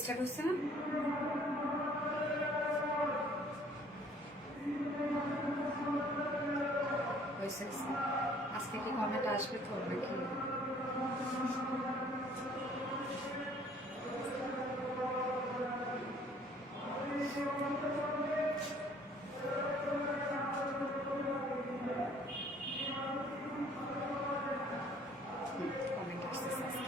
Start হচ্ছে না? হয়েছে। আজকে কি কমেন্ট আসবে তো নাকি? কমেন্ট আসতেছে আজকে।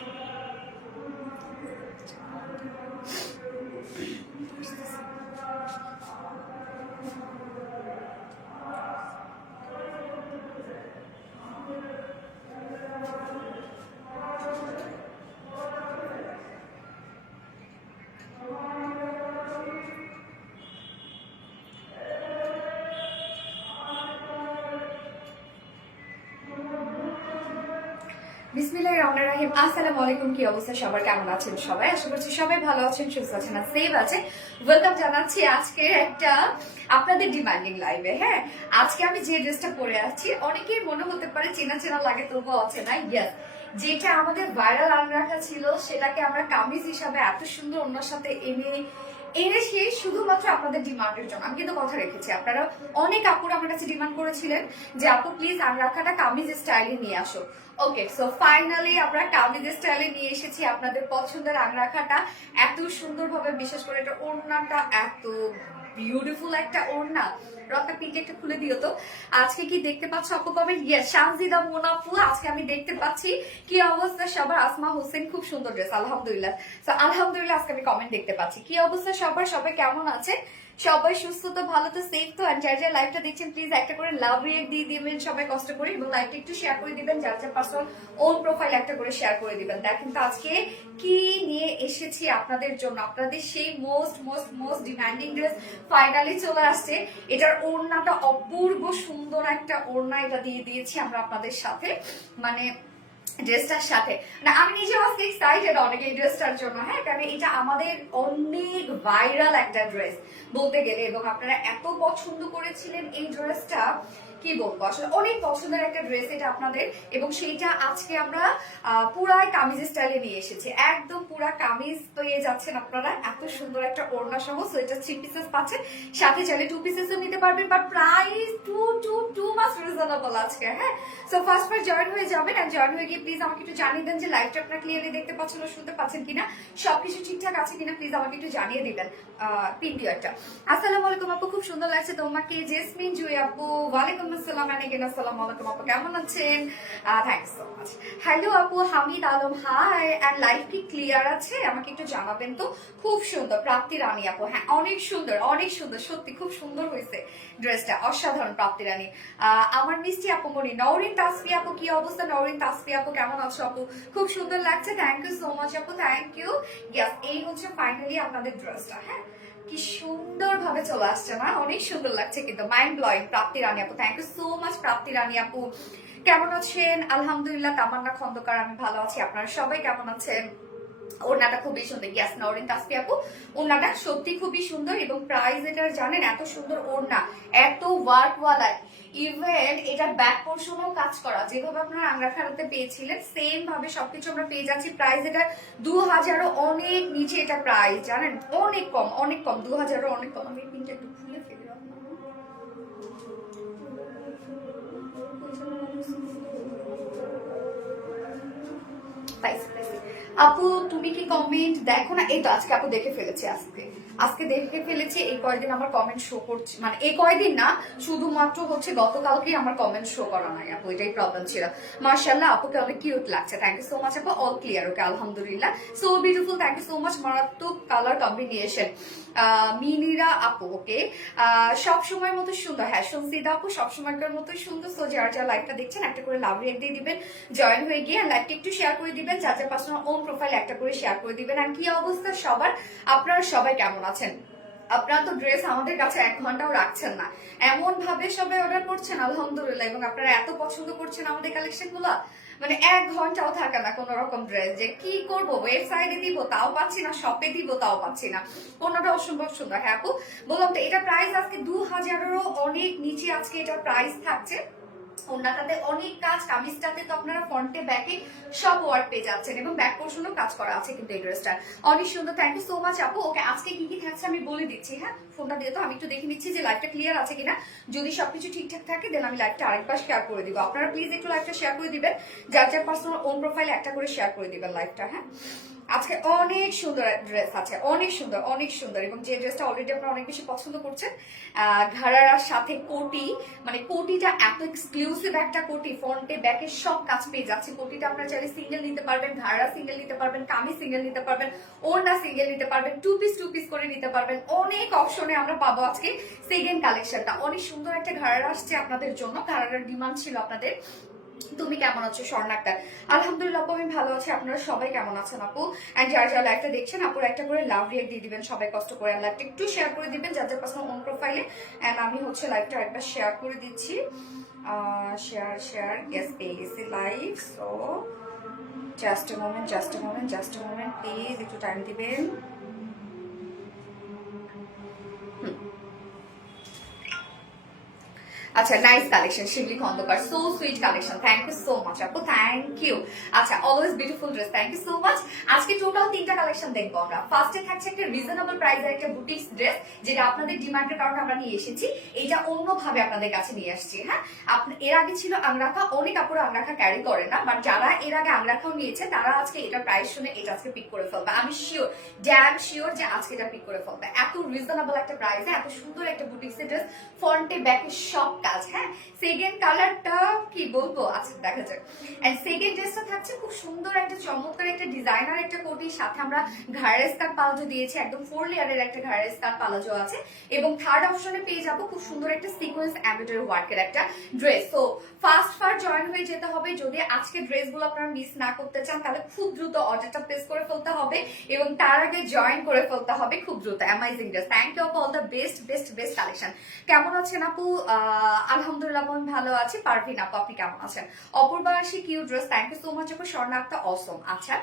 বিসমিল্লাহির রহমানির রহিম। আসসালামু আলাইকুম। কি অবস্থা সবার, কেমন আছেন সবাই? আশা করছি সবাই ভালো আছেন, সুস্থ আছেন আর সেফ আছেন। ওয়েলকাম জানাচ্ছি আজকে একটা আপনাদের ডিমান্ডিং লাইভে। হ্যাঁ, আজকে আমি যে ড্রেসটা পরে আছি অনেকের মনে হতে পারে চেনা চেনা লাগে, তবুও অচেনা। ইয়েস, যেটা আমাদের ভাইরাল আন রাখা ছিল সেটাকে আমরা কামিজ হিসাবে এত সুন্দর অন্যর সাথে এনেছি শুধুমাত্র আপনাদের ডিমান্ডের জন্য। আমি কিন্তু কথা রেখেছি, আপনারা অনেক আপুরা আমার কাছে ডিমান্ড করেছিলেন যে আপু প্লিজ আনরাখাটা কামিজ স্টাইলে নিয়ে আসো। ওকে, সো ফাইনালি আমরা কামিজ স্টাইলে নিয়ে এসেছি আপনাদের পছন্দের আনরাখাটা এত সুন্দরভাবে। বিশেষ করে এটা ওড়নাটা এত বিউটিফুল একটা ওড়না। রকটা পিনটা একটু খুলে দিও তো। আজকে কি দেখতে পাচ্ছ আপু কমেন্ট? ইয়েস, শানজিদা মোনাপু। আজকে আমি দেখতে পাচ্ছি কি অবস্থা সবার। আসমা হোসেন, খুব সুন্দর ড্রেস, আলহামদুলিল্লাহ। তো আলহামদুলিল্লাহ আজকে আমি কমেন্ট দেখতে পাচ্ছি। কি অবস্থা সবার, সবাই কেমন আছে? সবাই সুস্থ তো, ভালো তো, সেফ তো। আর যার যার লাইভটা দেখছেন প্লিজ একটা করে লাভ রিয়েক্ট দিয়ে দিবেন সবাই কষ্ট করে, এবং লাইভটা একটু শেয়ার করে দিবেন। যার যার পার্সোনাল ওন প্রোফাইল একটা করে শেয়ার করে দিবেন। দেখেন তো আজকে কি নিয়ে এসেছি আপনাদের জন্য। আপনাদের সেই most most most demanding dress finally চলে আসছে। এটার ওড়নাটা অপূর্ব সুন্দর একটা ওড়না এটা দিয়ে দিয়েছি আমরা আপনাদের সাথে, মানে ড্রেসটার সাথে। না, আমি নিজে আজকে এক্সাইটেড অনেক এই ড্রেসটার জন্য। হ্যাঁ, কারণ এটা আমাদের অনেক ভাইরাল একটা ড্রেস বলতে গেলে, এবং আপনারা এত পছন্দ করেছিলেন এই ড্রেসটা, কি বলবো, আসলে অনেক পছন্দের একটা ড্রেস এটা আপনাদের। এবং সেইটা আজকে আমরা পুরাই কামিজ স্টাইলে নিয়ে এসেছি। একদম পুরা কামিজ পেয়ে যাচ্ছেন আপনারা, এত সুন্দর একটা ওড়না সহ। সো এটা 3 পিসেস পাচ্ছেন, সাথে চাইলে 2 পিসেসও নিতে পারবেন, but price too much reasonable আজকে। হ্যাঁ, সো ফার্স্ট জয়েন হয়ে যাবেন। আর জয়েন হয়ে গিয়ে প্লিজ আমাকে একটু জানিয়ে দেন যে লাইভটা আপনারা ক্লিয়ারলি দেখতে পাচ্ছেন, শুনতে পাচ্ছেন কিনা, সবকিছু ঠিকঠাক আছে কিনা প্লিজ আমাকে একটু জানিয়ে দিবেন। পিন দিও একটা। আসসালামু আলাইকুম আপু, খুব সুন্দর লাগছে তোমাকে। জেসমিন জুই আপু, ওয়ালাইকুম আসসালাম। আসসালামু আলাইকুম আপু, কেমন আছেন? Thanks so much. হ্যালো আপু, Hamid Alam, hi. And live কি ক্লিয়ার আছে? আমাকে একটু জানাবেন তো। খুব সুন্দর প্রাপ্তি রানী আপু। হ্যাঁ, অনেক সুন্দর, অনেক সুন্দর, সত্যি খুব সুন্দর হয়েছে ড্রেসটা, অসাধারণ প্রাপ্তি রানী। আমার মিষ্টি আপু মনি, নওরিন তাসফি আপু, কি অবস্থা নওরিন তাসফি আপু, কেমন আছো আপু? খুব সুন্দর লাগছে, থ্যাংক ইউ সো মাচ আপু, থ্যাংক ইউ। ইয়েস, এই হচ্ছে ফাইনালি আপনাদের ড্রেসটা। হ্যাঁ, কি সুন্দর ভাবে চলে আসছে না? অনেক সুন্দর লাগছে কিন্তু, মাইন্ড ব্লোয়িং। প্রাপ্তি রানী আপু, থ্যাংক ইউ সো মাচ। প্রাপ্তি রানী আপু কেমন আছেন? আলহামদুলিল্লাহ। তামান্না খন্দকার, আমি ভালো আছি। আপনারা সবাই কেমন আছেন? ওড়নাটা খুবই সুন্দর। ইয়াস নওরিন তাসফি আপু, ওড়নাটা সত্যি খুবই সুন্দর। এবং প্রাইস এটার জানেন, এত সুন্দর ওড়না, এত ওয়ার্কওয়ালা, ইভেন এটার ব্যাক পোর্শনও কাজ করা, যেভাবে আপনারা আংরাখানাতে পেয়েছিলেন সেম ভাবে সবকিছু আমরা পেয়ে যাচ্ছি। প্রাইস এটা 2000 অনেক নিচে, এটা প্রাইস জানেন অনেক কম, অনেক কম, 2000 অনেক কম। আমি পিনটা একটু খুলে ফেলে আপু, তুমি কি কমেন্ট দেখো না? এই তো আজকে আপু দেখে ফেলেছি, আজকে দেখে ফেলেছি। এই কয়েকদিন আমার কমেন্ট শো করছে, মানে এই কয়েকদিন না, শুধুমাত্র হচ্ছে গতকালকেই আমার কমেন্ট শো করা নাই আপু, এটাই প্রবলেম ছিল। মার্শাল্লাহ, আপুকে অনেক কিউট লাগছে, থ্যাংক ইউ সো মাচ আপু। অল ক্লিয়ার, ওকে আলহামদুলিল্লাহ, so beautiful, thank you so much. মারাত্মক কালার কম্বিনেশন। মিনিরা আপু, ওকে, সবসময়ের মতো সুন্দর। হ্যাঁ, সঞ্জিদা আপু, সবসময়কার মতোই সুন্দর। সো যার যার লাইভটা দেখছেন একটা করে লাভ রেট দিয়ে দিবেন, জয়েন হয়ে গিয়ে লাইভটা একটু শেয়ার করে দিবেন। যার যার পার্সোনাল ওন প্রোফাইল একটা করে শেয়ার করে দিবেন। আর কি অবস্থা সবার, আপনারা সবাই কেমন আছেন? আপনারা তো ড্রেস আমাদের কাছে 1 ঘন্টাও রাখছেন না, এমন ভাবে সবাই অর্ডার করছেন, আলহামদুলিল্লাহ। এবং আপনারা এত পছন্দ করছেন আমাদের কালেকশন গুলা, মানে 1 ঘন্টাও থাকে না কোন রকম ড্রেস। যে কি করবো, ওয়েবসাইটে দিব তাও পাচ্ছি না, শপে দিব তাও পাচ্ছি না, কোনটা অসম্ভব সুন্দর। হ্যাঁ আপু, বললাম তো এটা প্রাইস আজকে 2000 অনেক নিচে আজকে এটার প্রাইস থাকছে। ওনাটাতে অনেক কাজ, কামিজটাতে তো আপনারা ফ্রন্টে ব্যাকে সব ওয়ার্ক পেয়ে যাচ্ছেন এবং ব্যাক পোর্শনও কাজ করা আছে কিন্তু এই ড্রেসটা অনেক সুন্দর। থ্যাংক ইউ সো মাচ আপু। ওকে, আজকে কি কি থাকছে আমি বলে দিচ্ছি। হ্যাঁ, ফোনটা দিয়ে তো আমি একটু দেখে নিচ্ছি যে লাইভটা ক্লিয়ার আছে কিনা। যদি সবকিছু ঠিকঠাক থাকে দেন আমি লাইভটা আরেকবার শেয়ার করে দিব। আপনারা প্লিজ একটু লাইভটা শেয়ার করে দিবেন, যার যার পার্সোনাল ওন প্রোফাইলে একটা করে শেয়ার করে দিবেন লাইভটা। হ্যাঁ, আজকে অনেক সুন্দর ড্রেস আছে, অনেক সুন্দর অনেক সুন্দর, এবং যে ড্রেসটা অলরেডি আপনারা অনেক বেশি পছন্দ করছেন। ঘাড়ার সাথে কোটি, মানে কোটিটা এত এক্সক্লুসিভ একটা কোটি, ফ্রন্টে ব্যাকে সব কাজ পেয়ে যাচ্ছে। কোটিটা আপনারা চাইলে সিঙ্গেল নিতে পারবেন, ঘাড়া সিঙ্গেল নিতে পারবেন, কামিজ সিঙ্গেল নিতে পারবেন, ওড়না সিঙ্গেল নিতে পারবেন, টু পিস করে নিতে পারবেন। অনেক অপশনে আমরা পাবো আজকে সেকেন্ড কালেকশনটা। অনেক সুন্দর একটা ঘাড়া আসছে আপনাদের জন্য, ঘাড়ার ডিমান্ড ছিল আপনাদের। তুমি কেমন আছো স্বর্ণাক্তার? আলহামদুলিল্লাহ আপু আমি ভালো আছি, আপনারা সবাই কেমন আছেন আপু? এন্ড যারা যারা লাইভটা দেখছেন আপুর একটা করে লাভ রিয়েক্ট দিয়ে দিবেন সবাই কষ্ট করে, লাইভটা একটু শেয়ার করে দিবেন যার যার পার্সোনাল ওন প্রোফাইলে। এন্ড আমি হচ্ছে লাইভটা একবার শেয়ার করে দিচ্ছি। শেয়ার ইয়েস, পেয়ে গেছি live. So just a moment please, একটু টাইম দিবেন। আচ্ছা, nice collection Shibli Khandakar, so sweet collection, thank you so much আপু, থ্যাংক ইউ। আচ্ছা, always beautiful dress, thank you so much. আজকে টোটাল 3টা কালেকশন দেখবো আমরা। ফার্স্টে থাকছে একটা রিজনেবল প্রাইসের একটা বুটিক্স ড্রেস, যেটা আপনাদের ডিমান্ডের কারণে আমরা নিয়ে এসেছি। এটা অন্যভাবে আপনাদের কাছে নিয়ে আসছি। হ্যাঁ, এর আগে ছিল আংরাখা, অনেক আপুরা আংরাখা ক্যারি করে না, বাট যারা এর আগে আংরাখাও নিয়েছে তারা আজকে এটা প্রাইস শুনে এটা আজকে পিক করে ফেলবে। আমি শিওর, ড্যাম শিওর যে আজকে এটা পিক করে ফেলবে। এত রিজনেবল একটা প্রাইসে এত সুন্দর একটা বুটিক্স ড্রেস, ফ্রন্টে ব্যাকে সব কাজ। হ্যাঁ, সেকেন্ড কালারটা কি বলবো, আচ্ছা দেখা যাক। এন্ড সেকেন্ড ড্রেসটা থাকছে খুব সুন্দর একটা চমৎকার একটা ডিজাইনার একটা কোটির সাথে আমরা ঘাড়ের স্কার্ট পালাজো দিয়েছি, একদম 4 লেয়ারের একটা ঘাড়ের স্কার্ট পালাজো আছে। এবং থার্ড অপশনে পেয়ে যাবো খুব সুন্দর একটা সিকোয়েন্স এমব্রয়ডারি ওয়ার্কের একটা ড্রেস। তো ফার্স্ট জয়েন হয়ে যেতে হবে। যদি আজকে ড্রেসগুলো আপনারা মিস না করতে চান তাহলে খুব দ্রুত অর্ডারটা প্লেস করে ফেলতে হবে এবং তার আগে জয়েন করে ফেলতে হবে খুব দ্রুত। Amazing dress, thank you all the best collection. কেমন আছেন আপু? আলহামদুলিল্লাহ আমি ভালো আছি। পারভিন আপু আপনি কেমন আছেন? অপূর্বা আশি cute dress, thank you so much আপু। স্বর্ণাক্তা অসম, আচ্ছা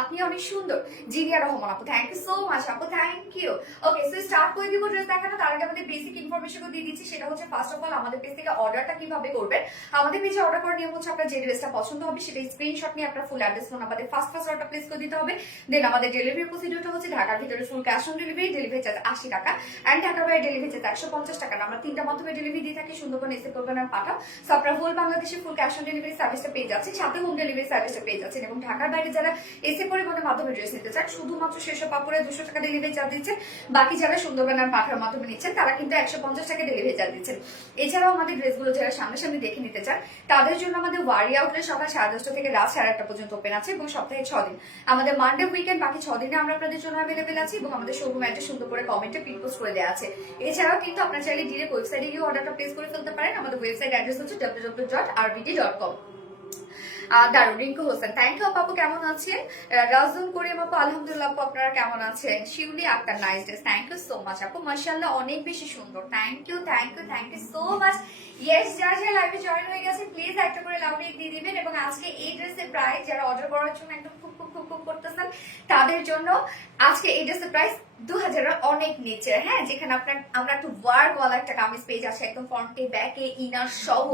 আপনি অনেক সুন্দর। জিনিয়া রহমান আপু, থ্যাংক ইউ সো মাচ আপু, thank you. Okay, so start করে দিব ড্রেস দেখানো। তার আগে আমাদের বেসিক ইনফরমেশনও দিয়ে দিচ্ছি, সেটা হচ্ছে ফার্স্ট অফ অল আমাদের পেজ থেকে অর্ডারটা কিভাবে করবেন। আমাদের পেজে অর্ডার করার নিয়ম হচ্ছে আপনার যে ড্রেসটা পছন্দ হবে সেটা স্ক্রিনশট নিয়ে আপনার ফুল অ্যাড্রেস ফোন আমাদের ফার্স্ট অর্ডার প্লেস করে দিতে হবে। দেন আমাদের ডেলিভারি প্রসিডিউরটা হচ্ছে ঢাকার ভিতরে full cash on delivery, delivery charge 80 টাকা, এন্ড ঢাকার বাইরে ডেলিভারি চার্জ 150 টাকা। আমরা 3টা মাধ্যমে ডেলিভারি দিয়ে থাকি, সুন্দরবন এসে করবেন আর পাঠাও। সো আপনারা হোল বাংলাদেশে ফুল ক্যাশ অন ডেলিভারি সার্ভিসটা পেয়ে যাচ্ছেন, সাথে হোম ডেলিভারি সার্ভিসটা পেয়ে যাচ্ছেন। এবং ঢাকার বাইরে যারা এসে পরিবহনের মাধ্যমে ড্রেস নিতে চান শুধুমাত্র সেসব কাপড়ে 200 টাকা ডেলিভারি চার্জ দিচ্ছেন। বাকি যারা সুন্দরবন আর পাঠার মাধ্যমে নিচ্ছেন তারা কিন্তু 150 টাকা ডেলিভারি চার্জ দিচ্ছেন। এছাড়াও আমাদের ড্রেসগুলো যারা সামনাসামনি দেখে নিতে চান তাদের জন্য আমাদের ওয়ারি আউটলেট সকাল 10:30 থেকে রাত 1:30 পর্যন্ত ওপেন আছে এবং সপ্তাহে 6 দিন। আমাদের মানডে উইকেন্ড বাকি 6 দিনে আমরা আপনাদের জন্য অ্যাভেলেবেল আছি এবং আমাদের শোরুম অ্যাড্রেস সুন্দর করে কমেন্টে পিন পোস্ট করে দেওয়া আছে। এছাড়াও কিন্তু আপনারা চাইলে ডিরেক্ট ওয়েবসাইটে গিয়ে অর্ডারটা প্লেস করে ফেলতে পারেন। আমাদের ওয়েবসাইট অ্যাড্রেস হচ্ছে www.rbd.com। দারুন, রিঙ্কু হোসেন, থ্যাংক ইউ আপু, কেমন আছেন? রাজুন করিম আপু, আলহামদুলিল্লাহ আপু, আপনারা কেমন আছেন? Shiuli Akter, nice dress, thank you so much আপু, মাশাআল্লাহ অনেক বেশি সুন্দর, thank you so much. Yes, যারা যারা লাইভে জয়েন হয়ে গেছে প্লিজ একটা করে লাভ রেক দিয়ে দিবেন। এবং আজকে এই ড্রেসের প্রাইস যারা অর্ডার করার জন্য একদম খুব করতেছেন তাদের জন্য আজকে এই ড্রেসের প্রাইস 2000 অনেক নিচে। হ্যাঁ, যেখানে আমরা একটু ওয়ার্ক ওয়ালা একটা কামিজ পেজ আছে একদম ফ্রন্টে ব্যাকে ইনার সহ,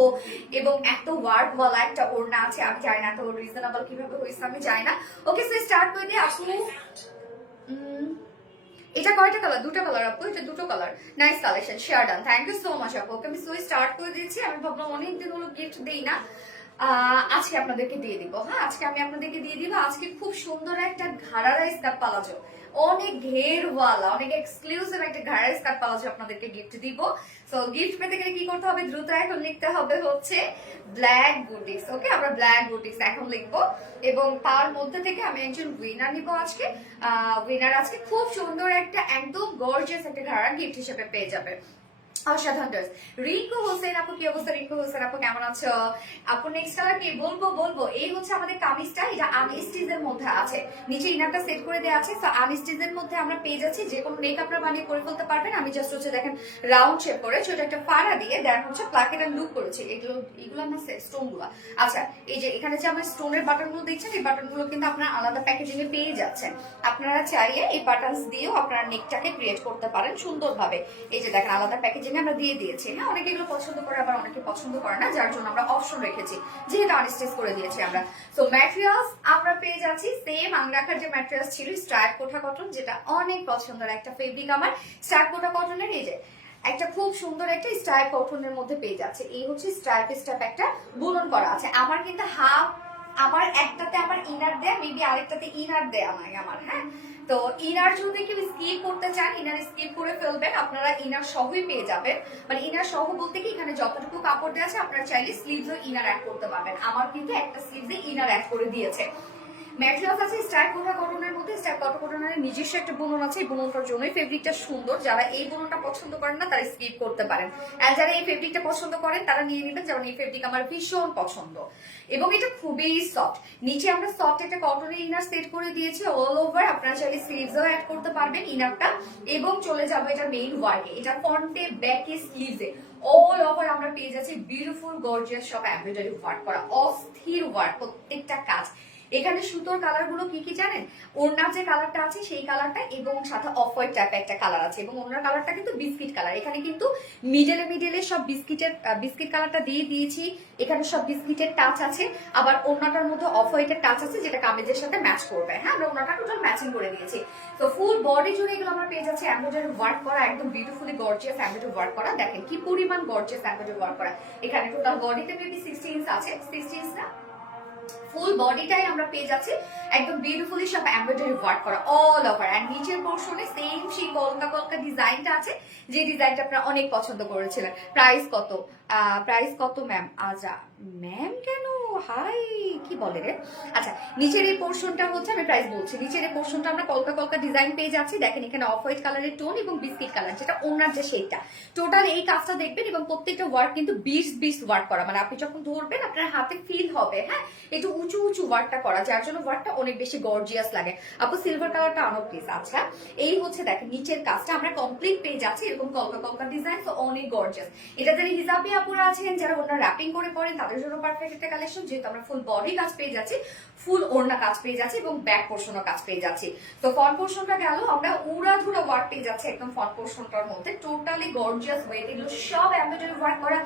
এবং এত ওয়ার্ক ওয়ালা একটা ওড়না আছে। আমি জানি না তো রিজনেবল কিভাবে হয়েছে, আমি জানি না। ওকে, সো স্টার্ট করে দিই আপু। এটা কয়টা কালার? 2টা কালার আপু, এটা 2টো colour. Nice collection, share done, thank you so much আপু। ওকে, আমি সো স্টার্ট করে দিয়েছি। আমি ভাবলাম অনেকদিন হলো গিফট দেই না, আজকে আপনাদেরকে দিয়ে দিব। হ্যাঁ, আজকে আমি আপনাদেরকে দিয়ে দিব। আজকে খুব সুন্দর একটা ঘাড়ারা স্কার্ট পালাজো, অনেক ঘেরওয়ালা অনেক এক্সক্লুসিভ একটা ঘাড়ারা স্কার্ট পালাজো আপনাদেরকে গিফট দিব। সো গিফট পেতে গেলে কি করতে হবে? দ্রুত এখন লিখতে হবে হচ্ছে ব্ল্যাক বুটিক্স। ওকে, আমরা ব্ল্যাক বুটিক্স এখন লিখবো এবং তার মধ্যে থেকে আমি একজন উইনার নিব আজকে। উইনার আজকে খুব সুন্দর একটা একদম গর্জিয়াস একটা ঘাড়া গিফট হিসেবে পেয়ে যাবে। অসাধারণ ড্রেস। রিঙ্কু হোসেন আপু, কি অবস্থা? রিঙ্কু হোসেন আপু কেমন আছো আপু? নেক্সট কালার কি বলবো এই হচ্ছে আমাদের কামিজটা, এটা আনস্টিচ এর মধ্যে আছে, নিচে ইনারটা সেট করে দেওয়া আছে। তো আনস্টিচ এর মধ্যে আমরা পেয়ে যাচ্ছি, যে কোনো নেক আপনারা বানিয়ে করে ফেলতে পারবেন। আমি জাস্ট হচ্ছে দেখেন রাউন্ড শেপ করে ছোট একটা ফাড়া দিয়ে দেন হচ্ছে প্লাকেট আর লুক করেছি। এগুলো না স্টোন গুলা। আচ্ছা, এই যে এখানে যে আমরা স্টোনের বাটন গুলো দেখছেন, এই বাটন গুলো কিন্তু আপনারা আলাদা প্যাকেজিং এ পেয়ে যাচ্ছেন। আপনারা চাইলে এই বাটনস দিয়েও আপনারা নেকটাকে ক্রিয়েট করতে পারেন সুন্দরভাবে। এই যে দেখেন আলাদা প্যাকেজিং এ আমরা দিয়ে দিয়েছি। হ্যাঁ, অনেকে এগুলো পছন্দ করে, আবার অনেকে পছন্দ করে না, যার জন্য আমরা অপশন রেখেছি, যেহেতু আনস্টিচ করে দিয়েছি আমরা। সো ম্যাটেরিয়ালস আমরা পেয়ে যাচ্ছি সেম আংরাখার যে ম্যাটেরিয়ালস ছিল, স্ট্রাইপ কোঠা কটন, যেটা অনেক পছন্দের একটা ফেব্রিক আমার। স্ট্রাইপ কোঠা কটনের এই যে একটা খুব সুন্দর একটা স্ট্রাইপ কটনের মধ্যে পেয়ে যাচ্ছে। এই হচ্ছে স্ট্রাইপ একটা বুনন করা আছে। আমার কিন্তু হাফ, আমার একটাতে আমার ইনার দেয়া, মেবি আরেকটাতে ইনার দেয়া নাই আমার। হ্যাঁ, তো ইনার যদি কেউ স্কিপ করতে চান, ইনার স্কিপ করে ফেলবেন, আপনারা ইনার সহই পেয়ে যাবেন। মানে ইনার সহ বলতে কি, এখানে যতটুকু কাপড় দেওয়া আছে আপনারা চাইলে স্লিভসও ইনার অ্যাড করতে পারবেন। আমার কিন্তু একটা স্লিভসে ইনার অ্যাড করে দিয়েছে। ম্যাটেরিয়ালস আছে স্ট্রাইপ কোঠা কটনের মধ্যে। স্ট্রাইপ কোঠা কটনের নিজস্ব একটা বুনন আছে, এই বুননটার জন্যই ফেব্রিকটা সুন্দর। যারা এই বুননটা পছন্দ করেন না তারা স্কিপ করতে পারেন, আর যারা এই ফেব্রিকটা পছন্দ করেন তারা নিয়ে নেবেন। যেমন এই ফেব্রিক আমার ভীষণ পছন্দ এবং এটা খুবই সফট। নিচে আমরা সফট একটা কটনের ইনার সেট করে দিয়েছি অল ওভার। আপনারা চাইলে স্লিভসও অ্যাড করতে পারবেন ইনারটা। এবং চলে যাবো এটা মেইন ওয়ার্কে, এটা ফ্রন্টে ব্যাকে স্লিভসে অল ওভার আমরা পেয়ে যাচ্ছি বিউটিফুল গর্জিয়াস সব এমব্রয়ডারি ওয়ার্ক করা, অস্থির ওয়ার্ক প্রত্যেকটা কাজ। এখানে সুতোর কালার গুলো কি কি জানেন? ওড়নার যে কালারটা আছে সেই কালারটা, এবং সাথে অফ হোয়াইট টাইপের একটা কালার আছে, এবং ওড়নার কালারটা কিন্তু বিস্কিট কালার। এখানে কিন্তু মিডলে সব বিস্কিট কালারটা দিয়ে দিয়েছি। এখানে সব বিস্কিটের টাচ আছে, আবার ওড়নাটার মধ্যে অফ হোয়াইটের টাচ আছে, যেটা কামিজের সাথে ম্যাচ করবে। হ্যাঁ, আমরা ওড়নাটা টোটাল ম্যাচিং করে দিয়েছি। তো ফুল বডি জুড়ে এগুলো আমরা পেয়ে যাচ্ছি এমব্রয়ডারি ওয়ার্ক করা, একদম বিউটিফুলি গর্জিয়াস এমব্রয়ডারি ওয়ার্ক করা। দেখেন কি পরিমাণ গর্জিয়াস এমব্রয়ডারি ওয়ার্ক করা। এখানে টোটাল বডিতে মেবি 60 ইঞ্চ আছে, 60 ইঞ্চ না, ফুল বডিটাই আমরা পেয়ে যাচ্ছি একদম বিউটিফুলি সব এমব্রয়ডারি ওয়ার্ক করা অল ওভার। এন্ড নিচের পোরশনে সেম সেই কলকা কলকা ডিজাইনটা আছে, যে ডিজাইনটা আপনারা অনেক পছন্দ করেছিলেন। প্রাইস কত? প্রাইস কত ম্যাম? আজা ম্যাম কেন, হাই কি বলে রে। আচ্ছা, নিচের এই পোরশনটা হচ্ছে, আমি প্রাইস বলছি, নিচের এই পোরশনটা আমরা কলকা কলকা ডিজাইন পেয়ে যাচ্ছি। দেখেন এখানে অফ হোয়াইট কালারের টোন এবং বিস্কিট কালার, যেটা ওনার যে শেডটা। টোটাল এই কাজটা দেখবেন, এবং প্রত্যেকটা ওয়ার্ক কিন্তু 20 ওয়ার্ক করা, মানে আপনি যখন ধরবেন আপনার হাতে ফিল হবে। হ্যাঁ, একটু উঁচু উঁচু ওয়ার্কটা করা, যার জন্য ওয়ার্কটা অনেক বেশি গর্জিয়াস লাগে। আপু সিলভার কালারটা আনো প্লিজ। আচ্ছা, এই হচ্ছে দেখেন নিচের কাজটা আমরা কমপ্লিট পেয়ে যাচ্ছি, এরকম কলকা কলকা ডিজাইন, তো অনেক গর্জিয়াস। এটা যারা হিজাবি আপুরা আছেন, যারা ওনার র্যাপিং করে পরেন, তাদের জন্য পারফেক্ট একটা কালেকশন। যেহেতু আমরা ফুল বডি কাজ পেয়ে যাচ্ছি, ফুল ওড়না কাজ পেয়ে যাচ্ছি, এবং ব্যাক পোর্শনও কাজ পেয়ে যাচ্ছি। তো ফ্রন্ট পোর্শনটা গেল, আমরা উড়াধুরা ওয়ার্ক পেয়ে যাচ্ছি একদম ফ্রন্ট পোর্শনটার মধ্যে, টোটালি গর্জিয়াস ওয়েট। এগুলো সব এমব্রয়ডারি ওয়ার্ক করা,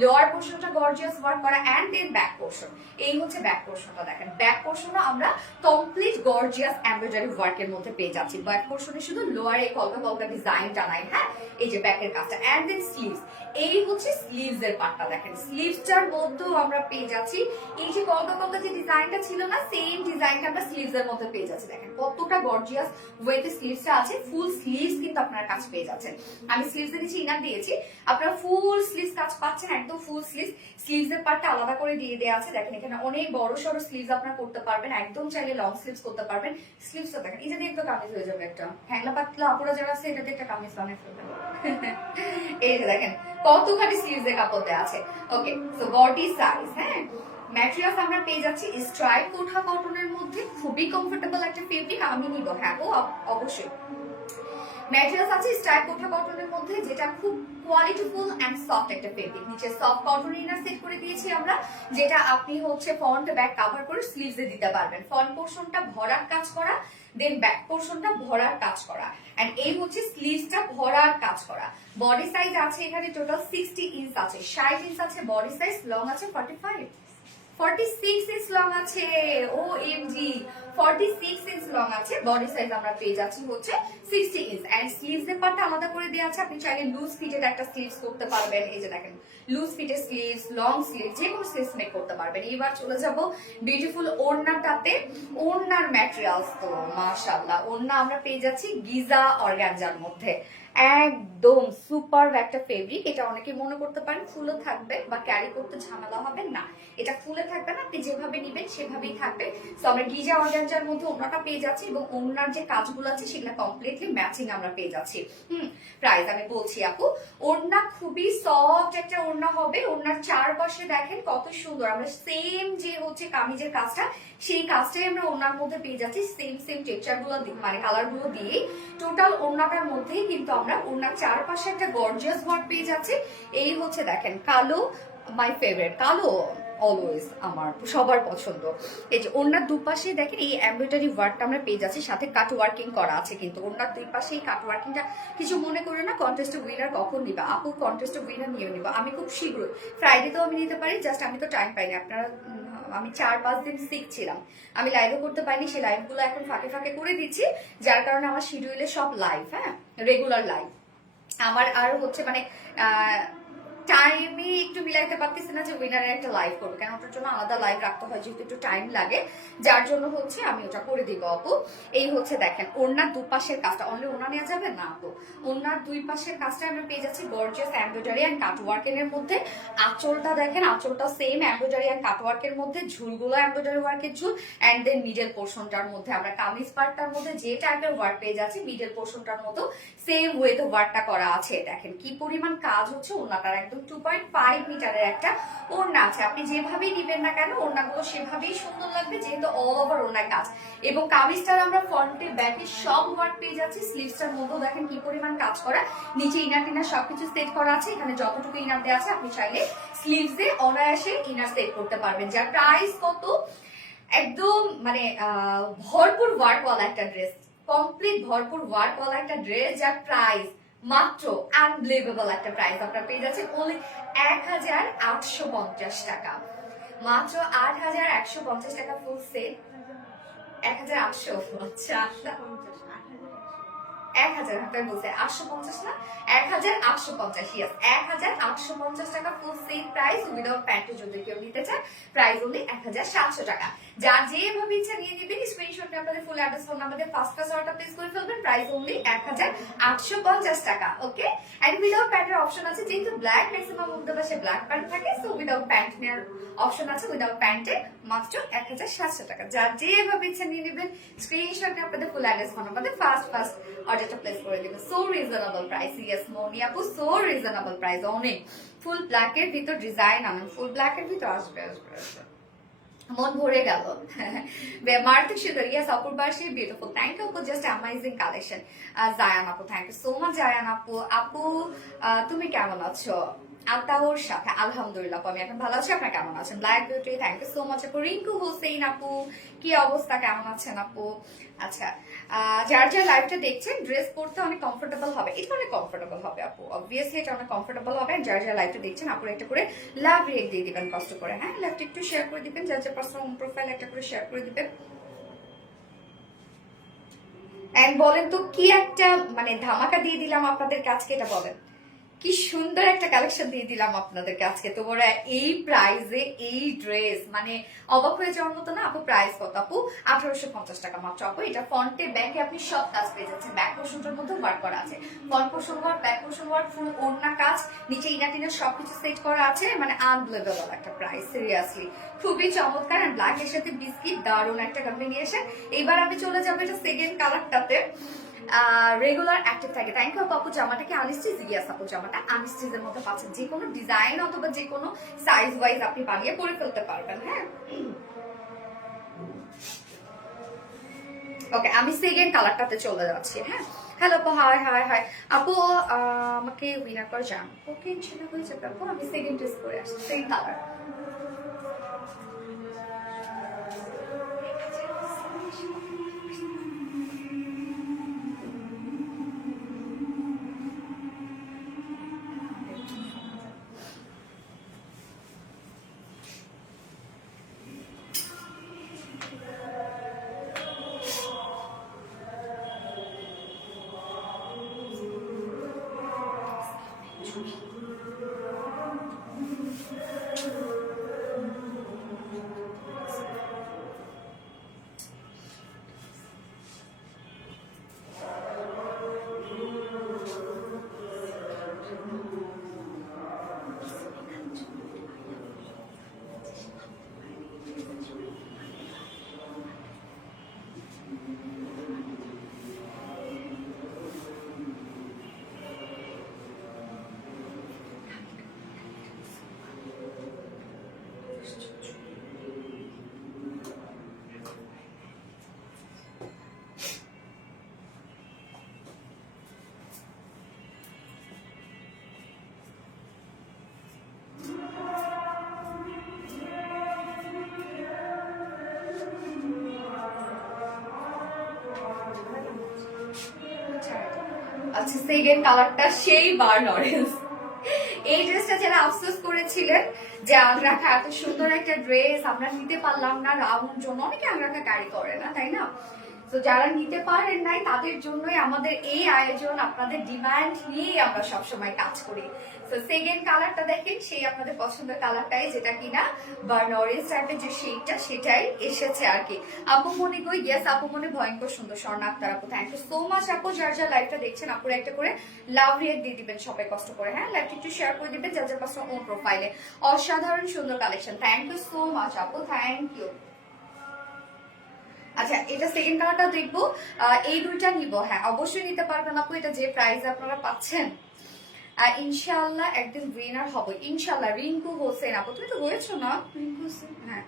লোয়ার পোর্শনটা গর্জিয়াস ওয়ার্ক করা, এন্ড দেন ব্যাক পোর্শন। এই হচ্ছে ব্যাক পোর্শনটা। দেখেন ব্যাক পোর্শনও আমরা কমপ্লিট গর্জিয়াস এমব্রয়ডারি ওয়ার্কের মধ্যে পেয়ে যাচ্ছি। ব্যাক পোর্শনে শুধু লোয়ার এই কলকা কলকা ডিজাইনটা নাই। হ্যাঁ, এই যে ব্যাকের কাজটা, এন্ড দেন স্লিভস। এই হচ্ছে স্লিভস এর পার্টটা। দেখেন স্লিভসটার মধ্যেও আমরা পেয়ে যাচ্ছি এই যে কলকা কলকা যে ডিজাইনটা ছিল না, সেম ডিজাইনটা আমরা স্লিভস এর মধ্যে পেয়ে যাচ্ছি। দেখেন কতটা গর্জিয়াস ওয়েতে স্লিভসটা আছে। ফুল স্লিভস কিন্তু আপনারা কাজ পেয়ে যাচ্ছেন। আমি স্লিভস এর নিচে ইনার দিয়েছি, আপনারা ফুল স্লিভস কাজ পাচ্ছেন, একদম ফুল স্লিভস। স্লিভস এর পার্টটা আলাদা করে দিয়ে দেওয়া আছে। দেখেন এখানে অনেক বড় সড়ো স্লিভস আপনারা করতে পারবেন, একদম চাইলে লং স্লিভস করতে পারবেন। স্লিভসটা দেখেন, এই যে একটু কামিজ হয়ে যাবে, একটা হ্যাংলা পাতলা আপুরা যারা আছে এটাতে একটা কামিজ বানিয়ে ফেলবেন। এই যে দেখেন কতখানি স্লিভস এর কাপড় দেওয়া আছে। ওকে, সো বডি সাইজ। হ্যাঁ, ম্যাটেরিয়ালস আমরা পেয়ে যাচ্ছি স্ট্রাইপ কোঠা কটনের মধ্যে, খুবই কমফোর্টেবল একটা ফেব্রিক। আমি নিব, হ্যাঁ গো অবশ্যই। ম্যাটেরিয়ালস আছে স্ট্রাইপ কোঠা কটনের মধ্যে, যেটা খুব কোয়ালিটিফুল এন্ড সফট একটা ফেব্রিক। নিচে সফট কটন ইনার সেট করে দিয়েছি আমরা, যেটা আপনি হচ্ছে ফ্রন্ট ব্যাক কভার করে স্লিভস এ দিতে পারবেন। ফ্রন্ট পোর্শনটা ভরার কাজ করা, দেন ব্যাক পোর্শনটা ভরার কাজ করা, এন্ড এই হচ্ছে স্লিভসটা ভরার কাজ করা। বডি সাইজ আছে এখানে টোটাল 60 ইঞ্চ আছে, 60 ইঞ্চ আছে বডি সাইজ, লং আছে 46 ইঞ্চ লং আছে। ও এমজি, 46 ইঞ্চ লং আছে। বডি সাইজ আমরা পেয়ে যাচ্ছি হচ্ছে 60 ইঞ্চ, এন্ড স্লিভস এর পার্টটা আলাদা করে দেওয়া আছে। আপনি চাইলে লুজ ফিটেড একটা স্লিভস করতে পারবেন। এই যে দেখেন loose fitted sleeves, long sleeve, যে কোনো স্লিভস মেক করতে পারবেন। এবার চলে যাব বিউটিফুল ওড়নাটাতে। ওড়নার ম্যাটেরিয়ালস তো মাশাআল্লাহ, ওড়না আমরা পেয়ে যাচ্ছি গিজা অর্গানজার মধ্যে, একদম সুপার একটা ফেব্রিক। এটা অনেকে মনে করতে পারেন ফুলও থাকবে বা ক্যারি করতে ঝামেলা হবে না, এটা ফুলে থাকবে না, আপনি যেভাবে নিবেন সেভাবেই থাকবে। তো আমরা গিজা অর্গানজার মধ্যে ওড়নাটা পেয়ে যাচ্ছি, এবং ওড়নার যে কাজগুলো আছে সেগুলো কমপ্লিটলি ম্যাচিং আমরা পেয়ে যাচ্ছি। প্রাইস আমি বলছি আপু, ওড়না খুবই সফট একটা ওড়না হবে। ওড়নার চারপাশে দেখেন কত সুন্দর, আমরা সেম যে হচ্ছে কামিজের কাজটা, সেই কাজটাই আমরা ওড়নার মধ্যে পেয়ে যাচ্ছি। সেম টেক্সচার গুলো মানে কালার গুলো দিয়ে টোটাল ওড়নাটার মধ্যেই কিন্তু আমরা ওড়নার চারপাশে একটা গর্জিয়াস ওয়ার্ক পেয়ে যাচ্ছি। এই হচ্ছে দেখেন কালো, মাই ফেভারিট কালো, অলওয়েজ আমার সবার পছন্দ। এই যে ওড়নার দুপাশে দেখেন এই এমব্রয়ডারি ওয়ার্কটা আমরা পেয়ে যাচ্ছি, সাথে কাট ওয়ার্কিং করা আছে, কিন্তু ওড়নার দুই পাশে এই কাট ওয়ার্কিংটা কিছু মনে করে না। কন্টেস্ট উইনার কখন নিবা আপু? কন্টেস্ট উইনার নিয়ে নিবা আমি খুব শীঘ্রই, ফ্রাইডেতেও আমি নিতে পারি, জাস্ট আমি তো টাইম পাইনি। আপনারা আমি 4-5 দিন শিখছিলাম, আমি লাইভও করতে পারিনি, সেই লাইভগুলো এখন ফাঁকে ফাঁকে করে দিচ্ছি, যার কারণে আমার শিডিউলে সব লাইভ, হ্যাঁ রেগুলার লাইভ আমার। আর হচ্ছে মানে টাইমে একটু মিলাইতে পারতেছি না যে উইনারের একটা লাইভ করবো, কেন ওটার জন্য আলাদা লাইভ রাখতে হয়, যেহেতু একটু টাইম লাগে, যার জন্য হচ্ছে আমি ওটা করে দিব আপু। এই হচ্ছে দেখেন ওড়নার দুপাশের কাজটা, অনলি ওড়না নেওয়া যাবে না আপু, ওড়নার দুই পাশের কাজটা আমরা পেয়ে যাচ্ছি গর্জিয়াস এমব্রয়ডারি অ্যান্ড কাটওয়ার্কের এর মধ্যে। আঁচলটা দেখেন, আঁচলটা সেম এমব্রয়ডারি অ্যান্ড কাটওয়ার্কের মধ্যে, ঝুলগুলো এমব্রয়ডারি ওয়ার্কের ঝুল, অ্যান্ড দেন মিডল পোর্শনটার মধ্যে আমরা কামিজ পার্টটার মধ্যে যে টাইপের ওয়ার্ক পেয়ে যাচ্ছি, মিডল পোর্শনটার মতো সেম ওয়েতে ওয়ার্কটা করা আছে। দেখেন কি পরিমাণ কাজ হচ্ছে, ওড়নাটার একদম 2.5 মিটারের একটা ওড়না আছে, আপনি যেভাবেই নিবেন না কেন ওড়নাগুলো সেভাবেই সুন্দর লাগবে, যেহেতু অল ওভার ওড়নায় কাজ। এবং কামিজটার আমরা ফ্রন্টে ব্যাকে সব ওয়ার্ক পেয়ে যাচ্ছি, স্লিভসটার মধ্যেও দেখেন কি পরিমাণ কাজ করা, নিচে ইনার টিনার সবকিছু সেট করা আছে, এখানে যতটুকু ইনার দেওয়া আছে আপনি চাইলে স্লিভসে অনায়াসে ইনার সেট করতে পারবেন। যার প্রাইস কত, একদম মানে ভরপুর ওয়ার্কওয়ালা একটা ড্রেস, কমপ্লিট ভরপুর ওয়ার্কওয়ালা একটা ড্রেস, যার প্রাইস মাত্র আনবিলিভেবল একটা প্রাইস আপনারা পেয়ে যাচ্ছেন অনলি 1850 টাকা, মাত্র 8150 টাকা ফুল সেট। 1800, আচ্ছা 1000 আপনার বলছে 850 না, 1850, ইয়েস 1850 টাকা full set price, without pant যদি কেউ নিতে চায় প্রাইস অনলি 1700 টাকা। যার যেভাবে ইচ্ছা নিয়ে নেবেন, স্ক্রিনশট নিয়ে আপনাদের ফুল অ্যাড্রেস ফোন নাম্বার দিয়ে ফার্স্ট অর্ডার প্লেস করে ফেলবেন, প্রাইস অনলি 1850 টাকা। ওকে, এন্ড উইদাউট প্যান্টের অপশন আছে, যেহেতু ব্ল্যাক ম্যাক্সিমাম মধ্যে পাশে ব্ল্যাক প্যান্ট থাকে, সো উইদাউট প্যান্ট নেওয়ার অপশন আছে, উইদাউট প্যান্টে মাত্র 1700 টাকা। যার যেভাবে ইচ্ছা নিয়ে নেবেন, স্ক্রিনশট নিয়ে আপনাদের ফুল অ্যাড্রেস ফোন নাম্বার দিয়ে ফার্স্ট অর্ডারটা প্লেস করে দিবেন। সো রিজনেবল প্রাইস, ইয়েস মনি আপু, সো রিজনেবল প্রাইস, অনেক। ফুল ব্ল্যাক এর ভিতর ডিজাইন আনেন, ফুল ব্ল্যাক এর ভিতর আসবে আসবে আসবে, মন ভরে গেল। মার্থিক সুন্দর, ইয়েস অপূর্বাশী বিউটিফুল, থ্যাংক ইউ আপু, জাস্ট অ্যামেজিং কালেকশন। জায়ান আপু, thank you so much Zayan আপু। আপু তুমি কেমন আছো? আতাউর সাথে আলহামদুলিল্লাহ আপু আমি এখন ভালো আছি, আপনার কেমন আছেন? Black beauty, thank you so much আপু। রিঙ্কু হোসেন আপু, কি অবস্থা, কেমন আছেন আপু? আচ্ছা, যার যার লাইভটা দেখছেন, ড্রেস পরতে অনেক কমফোর্টেবল হবে, এটা অনেক কমফোর্টেবল হবে আপু, অবভিয়াসলি এটা অনেক কমফোর্টেবল হবে। যার যার লাইভটা দেখছেন আপুরা একটা করে লাভ রেট দিয়ে দিবেন কষ্ট করে, হ্যাঁ লাইভটা একটু শেয়ার করে দিবেন, যার যার পার্সোনাল প্রোফাইল একটা করে শেয়ার করে দিবেন। এন্ড বলেন তো কি একটা মানে ধামাকা দিয়ে দিলাম আপনাদের কাছে, এটা বলেন কি সুন্দর একটা কালেকশন দিয়ে দিলাম আপনাদেরকে আজকে। তোমরা এই প্রাইসে এই ড্রেস মানে অবাক হয়ে যাওয়ার মতো না আপু। প্রাইস কত আপু? 1850 টাকা মাত্র আপু। এটা ফ্রন্টে ব্যাকে আপনি সব কাজ পেয়ে যাচ্ছেন, ব্যাক পোর্শনটার মধ্যে ওয়ার্ক করা আছে, front portion work, back portion work, full ওড়না কাজ, নিচে ইনার টিনার সবকিছু সেট করা আছে, মানে আনবিলিভেবল একটা প্রাইস, সিরিয়াসলি খুবই চমৎকার। এন্ড ব্ল্যাক এর সাথে বিস্কিট, দারুণ একটা কম্বিনেশন। এবার আমি চলে যাবো এটা সেকেন্ড কালারটাতে, রেগুলার অ্যাক্টিভ থাকে। থ্যাংক ইউ আপু। জামাটা কি আনস্টিচ? ইয়েস আপু, জামাটা আনস্টিচের মধ্যে পাচ্ছেন, যে কোনো ডিজাইন অথবা যে কোনো সাইজ ওয়াইজ আপনি বানিয়ে পরে ফেলতে পারবেন, হ্যাঁ। ওকে, আমি সেকেন্ড কালারটাতে চলে যাচ্ছি, হ্যাঁ। হ্যালো আপু, হাই হাই হাই আপু, আমাকে উইনার করে যান। ওকে ইনশাআল্লাহ হয়ে যাবে আপু, আমি সেকেন্ড টেস্ট করে আসছি, সেম কালার। আচ্ছা সেকেন্ড কালারটা সেই বার্ন অরেঞ্জ। এই ড্রেসটা যারা আফসোস করেছিলেন যে আংরাখা এত সুন্দর একটা ড্রেস আমরা নিতে পারলাম না, রাউন্ড জন্য অনেকে আংরাখা ক্যারি করে না তাই না, তো যারা নিতে পারেন নাই তাদের জন্যই আমাদের এই আয়োজন, আপনাদের ডিমান্ড নিয়েই আমরা সবসময় কাজ করি। তো সেকেন্ড কালারটা দেখেন সেই আপনাদের পছন্দের কালারটাই, যেটা কিনা বার্ন অরেঞ্জ টাইপের যে শেডটা সেটাই এসেছে আর কি। আপু মনে কই, ইয়েস আপু মনে ভয়ঙ্কর সুন্দর। স্বর্ণা আক্তার আপু থ্যাংক ইউ সো মাচ আপু। যার যার লাইভটা দেখছেন আপুরা একটা করে লাভ রিয়েক্ট দিয়ে দিবেন সবাই কষ্ট করে, হ্যাঁ লাইভটা একটু শেয়ার করে দিবেন যার যার পছন্দ ওন প্রোফাইলে। অসাধারণ সুন্দর collection, thank you so much আপু, থ্যাংক ইউ। আচ্ছা এটা সেকেন্ড কালারটা দেখবো, এই দুইটা নিব, হ্যাঁ অবশ্যই নিতে পারবেন আপু, এটা যে প্রাইস আপনারা পাচ্ছেন ইনশাআল্লাহ একদিন উইনার হবে ইনশাআল্লাহ। রিঙ্কু হোসেন আপু, তুমি তো হয়েছো না রিঙ্কু হোসেন, হ্যাঁ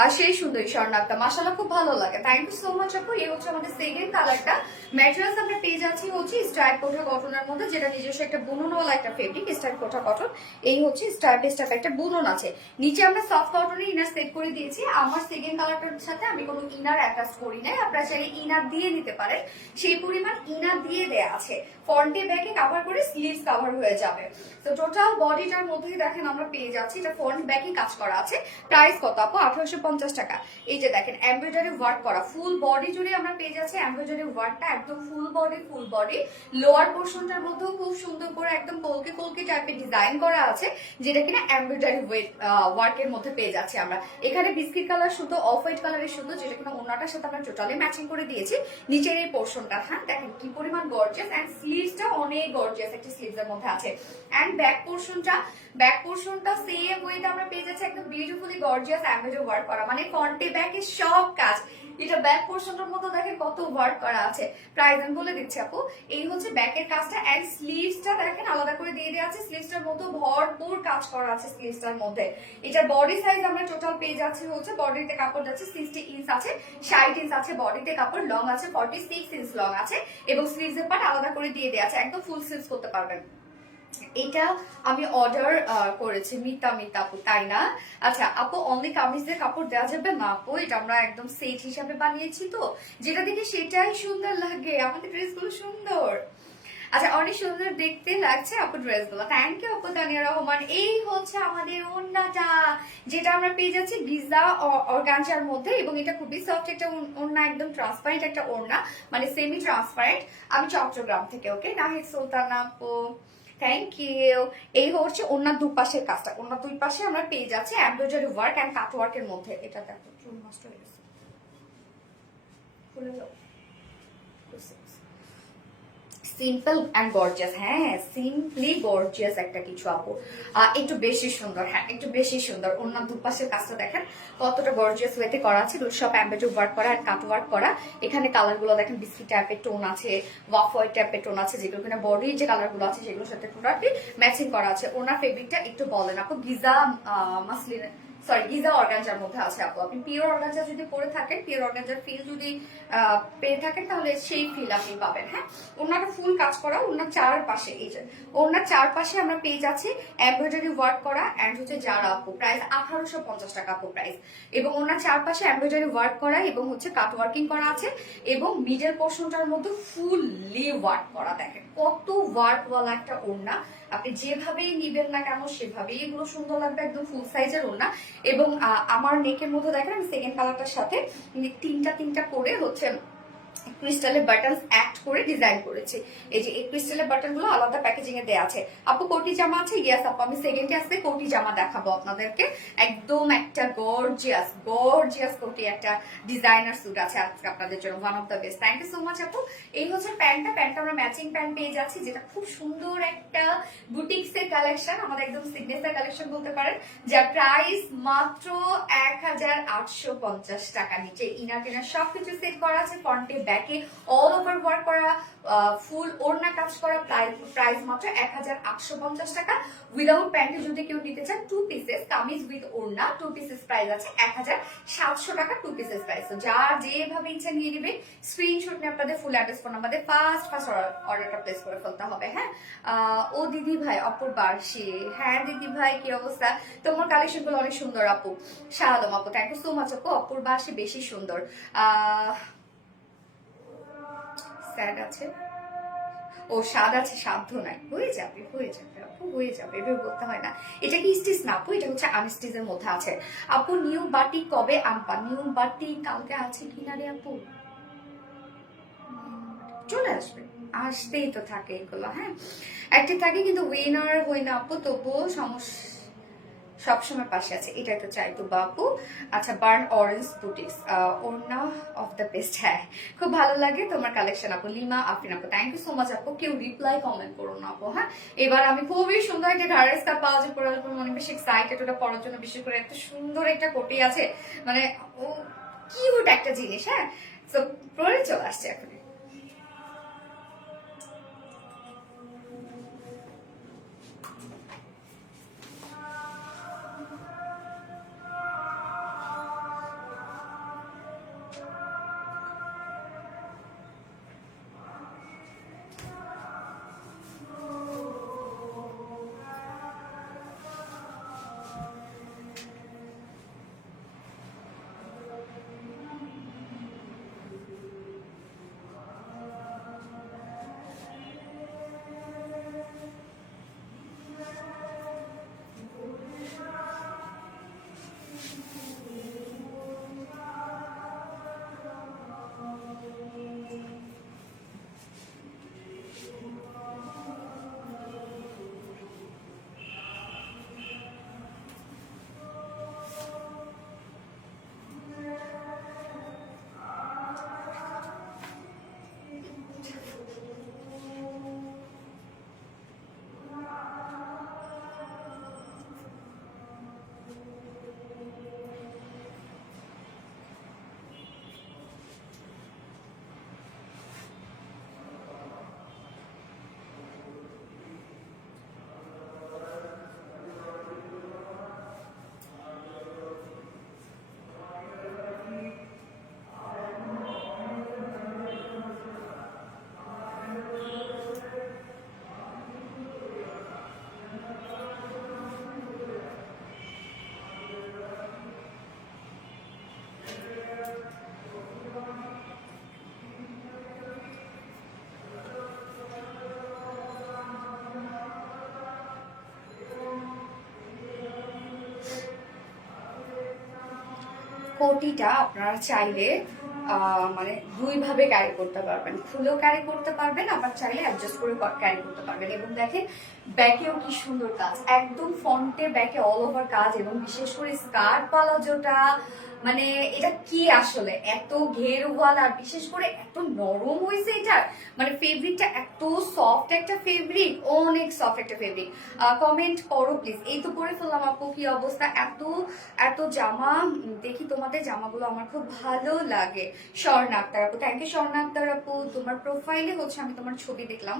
আর সেই সুন্দরী স্বর্ণাক্তা মাশাআল্লাহ খুব ভালো লাগে, থ্যাংক ইউ সো মাচ আপু। এই হচ্ছে আমাদের সেকেন্ড কালারটা। ম্যাটেরিয়ালস আমরা পেয়ে যাচ্ছি হচ্ছে স্ট্রাইপ কোটা কটনের মধ্যে, যেটা নিজস্ব একটা বুননওয়ালা একটা ফেব্রিক, স্ট্রাইপ কোটা কটন। এই হচ্ছে স্ট্রাইপ একটা বুনন আছে, নিচে আমরা সফট কটনের ইনার সেট করে দিয়েছি। আমার সেকেন্ড কালারটার সাথে আমি কোনো ইনার অ্যাটাচ করি নাই, আপনারা চাইলে ইনার দিয়ে নিতে পারেন, সেই পরিমাণ ইনার দিয়ে দেয়া আছে। ফ্রন্টে ব্যাকে কভার করে স্লিভস কভার হয়ে যাবে। তো টোটাল বডিটার মধ্যে দেখেন আমরা পেয়ে যাচ্ছি, এটা ফ্রন্ট ব্যাকে কাজ করা আছে। প্রাইস কত আপু? 1850 টাকা। এই যে দেখেন এমব্রয়ডারি ওয়ার্ক করা, ফুল বডি জুড়ে আমরা পেয়ে যাচ্ছি এমব্রয়ডারি ওয়ার্কটা, একদম ফুল বডি। লোয়ার পোর্শনটার মধ্যেও খুব সুন্দর করে একদম কলকে কলকে টাইপের ডিজাইন করা আছে, যেটা কিনা এমব্রয়ডারি ওয়ার্কের মধ্যে পেয়ে যাচ্ছি আমরা। এখানে বিস্কিট কালার সুতো, অফ হোয়াইট কালারের সুতো, যেটা কিনা ওনাটার সাথে আমরা টোটালি ম্যাচিং করে দিয়েছি। নিচের এই পোর্শনটা হ্যাঁ দেখেন কি পরিমাণ গর্জিয়াস, এন্ড স্লিভসটা অনেক গর্জিয়াস একটা স্লিভসের মধ্যে আছে। এন্ড ব্যাক পোর্শনটা সেম ওয়েতে আমরা পেয়ে যাচ্ছি একদম বিউটিফুলি গর্জিয়াস এমব্রয়ডারি ওয়ার্ক করা, মানে ফ্রন্টে ব্যাকে সব কাজ। এটা ব্যাক পোর্শনটার মধ্যে দেখেন কত ওয়ার্ক করা আছে। প্রাইস আমি বলে দিচ্ছি আপু, এই হচ্ছে ব্যাকের কাজটা, এন্ড স্লিভসটা দেখেন আলাদা করে দিয়ে দেওয়া আছে। স্লিভসটার মধ্যে ভরপুর কাজ করা আছে স্লিভসটার মধ্যে। এটার বডি সাইজ আমরা টোটাল পেয়ে যাচ্ছি হচ্ছে, বডিতে কাপড় যাচ্ছে 60 ইঞ্চ আছে, 60 ইঞ্চ আছে বডিতে কাপড়, লং আছে 46 ইঞ্চ লং আছে, এবং স্লিভসের পার্ট আলাদা করে দিয়ে দেওয়া আছে, একদম ফুল স্লিভস করতে পারবেন। এটা আমি অর্ডার করেছি মিতা আপু, তাই না? আচ্ছা আপু অনলি কামিজের কাপড় দেওয়া যাবে না আপু? এটা আমরা একদম সেট হিসাবে বানিয়েছি, তো যেটা দেখে সেটাই সুন্দর লাগে, আমাদের ড্রেসগুলো সুন্দর। আচ্ছা অনেক সুন্দর দেখতে লাগছে আপু ড্রেসগুলো, থ্যাংক ইউ আপু তানিয়া রহমান। এই হচ্ছে আমাদের ওড়নাটা, যেটা আমরা পেয়ে যাচ্ছি গিজা অর্গানজার মধ্যে, এবং এটা খুবই সফট একটা ওড়না, একদম ট্রান্সপারেন্ট একটা ওড়না, মানে সেমি ট্রান্সপারেন্ট। আমি চট্টগ্রাম থেকে, ওকে নাহিদ সুলতানা আপু, থ্যাংক ইউ। এই হচ্ছে ওনার দুপাশের কাজটা, ওনার দুই পাশে আমরা পেয়ে যাচ্ছি এমব্রয়ডারি ওয়ার্ক এন্ড কাট ওয়ার্কের মধ্যে। এটা দেখো চুল নষ্ট হয়ে গেছে, খুলে যাও। সিম্পল এন্ড গর্জিয়াস, হ্যাঁ সিম্পলি গর্জিয়াস একটা কিছু আপু, একটু বেশি সুন্দর, হ্যাঁ একটু বেশি সুন্দর। ওনার দুপাশের কাজটা দেখেন কতটা গর্জিয়াস ওয়েতে করা আছে, সব এমব্রয়ডারি ওয়ার্ক করা আর কাট ওয়ার্ক করা। এখানে কালার গুলো দেখেন বিস্কিট টাইপের টোন আছে, ওয়াফ হোয়াইট টাইপের টোন আছে, যেগুলো কিনা বডির যে কালার গুলো আছে সেগুলোর সাথে টোটালি ম্যাচিং করা আছে। ওনার ফেব্রিকটা একটু বলেন আপু। Giza muslin, sorry Giza organza মধ্যে আছে আপু। আপনি পিওর অর্গানজা যদি পরে থাকেন, পিওর অর্গানজার ফিল যদি পেয়ে থাকেন, তাহলে সেই ফিল আপনি পাবেন। হ্যাঁ ওনাটা ফুল কাজ করা, ওনার চারপাশে এই যে ওনার চারপাশে আমরা পেয়ে যাচ্ছি এমব্রয়ডারি ওয়ার্ক করা, এন্ড হচ্ছে যারা আপু প্রাইস 1850 টাকা আপু প্রাইস, এবং ওনার চারপাশে এমব্রয়ডারি ওয়ার্ক করা এবং হচ্ছে কাট ওয়ার্কিং করা আছে, এবং মিডল পোর্শনটার মধ্যে ফুললি ওয়ার্ক করা। দেখেন কত ওয়ার্কওয়ালা একটা ওড়না, আপনি যেভাবেই নিবেন না কেন সেভাবেই এগুলো সুন্দর লাগবে, একদম ফুল সাইজের ওড়না। এবং আমার নেকের মধ্যে দেখেন আমি সেকেন্ড কালারটার সাথে তিনটা করে হচ্ছে ক্রিস্টালের বাটনস অ্যাড করে ডিজাইন করেছি। এই যে এই ক্রিস্টালের বাটন গুলো আলাদা প্যাকেজিং এ দেওয়া আছে। আপু কোটি জামা আছে? ইয়েস আপু, আমি সেকেন্ডে আসতে কোটি জামা দেখাবো আপনাদেরকে, একদম একটা গর্জিয়াস কোটি একটা ডিজাইনার স্যুট আছে আজকে আপনাদের জন্য, one of the best. Thank you so much আপু। এই হচ্ছে প্যান্টটা আমরা ম্যাচিং প্যান্ট পেয়ে যাচ্ছি, যেটা খুব সুন্দর একটা বুটিক্স এর কালেকশন, আমাদের একদম সিগনেচার কালেকশন বলতে পারেন, যার প্রাইস মাত্র 1850 টাকা। নিচে ইনার টিনার সবকিছু সেট করা আছে, ফ্রন্টে ব্যাকে অল ওভার ওয়ার্ক করা, ফুল ওড়না কাজ করা, প্রাইস মাত্র 1850 টাকা। উইদাউট প্যান্টে যদি কেউ নিতে চান, 2 পিসেস কামিজ উইথ ওড়না 2 পিসেস প্রাইস আছে 1700 টাকা 2 পিসেস প্রাইস। তো যার যেভাবে ইচ্ছা নিয়ে নেবে, স্ক্রিনশট নিয়ে আপনাদের full address phone number first অর্ডারটা প্লেস করে ফেলতে হবে। হ্যাঁ ও দিদি ভাই অপর বার্ষি, হ্যাঁ দিদি ভাই কি অবস্থা? তোমার কালেকশন গুলো অনেক সুন্দর আপু। শাহাদম আপু থ্যাংক ইউ সো মাচ আপু, অপর বার্ষি বেশি সুন্দর। স্যাড আছে ও স্বাদ আছে সাধ্য নাই, হয়ে যাবে হয়ে যাবে আপু, হয়ে যাবে, এভাবে বলতে হয় না। এটা কি স্টিচ না আপু, এটা হচ্ছে আনস্টিচের মধ্যে আছে। আপু নিউ বাটি কবে আনবা? নিউ বাটি কালকে আছে কিনা রে আপু, চলে আসবে, আসতেই তো থাকে এগুলো। হ্যাঁ একটা থাকে কিন্তু উইনার হই না আপু, তবুও সমস্যা সবসময় পাশে আছে, এটাই তো চাই তো বাপু। আচ্ছা বার্ন অরেঞ্জ বুটিক্স, ওড়না অফ দ্য বেস্ট। হ্যাঁ খুব ভালো লাগে তোমার কালেকশন আপু। লিমা আফরিন আপু থ্যাংক ইউ সো মাচ আপু। কেউ রিপ্লাই কমেন্ট করো না আপু। হ্যাঁ এবার আমি খুবই সুন্দর একটা ঘাড়ের স্কার্ফ পাওয়া যায়, পরে অনেক বেশি এক্সাইটেড ওটা পরার জন্য, বিশেষ করে এত সুন্দর একটা কোটি আছে, মানে ও কিউট একটা জিনিস। হ্যাঁ তো পরে চলে আসছে এখন। কোটিটা আপনারা চাইলে মানে দুই ভাবে ক্যারি করতে পারবেন, খুলেও ক্যারি করতে পারবেন, আবার চাইলে অ্যাডজাস্ট করে ক্যারি করতে পারবেন। এবং দেখেন ব্যাকেও কি সুন্দর কাজ, একদম ফ্রন্টে ব্যাকে অল ওভার কাজ, এবং বিশেষ করে স্কার্ট পালাজোটা, মানে এটা কি আসলে এত ঘেরওয়াল, আর বিশেষ করে এত নরম হয়েছে এটার, মানে ফেব্রিকটা এত সফট একটা ফেব্রিক, অনেক সফট একটা ফেব্রিক। কমেন্ট করো প্লিজ। এই তো করে ফেললাম আপু, কি অবস্থা, এত এত জামা দেখি তোমাদের জামাগুলো আমার খুব ভালো লাগে। স্বর্ণা আক্তার আপু থ্যাংক ইউ। স্বর্ণা আক্তার আপু তোমার প্রোফাইলে হচ্ছে আমি তোমার ছবি দেখলাম,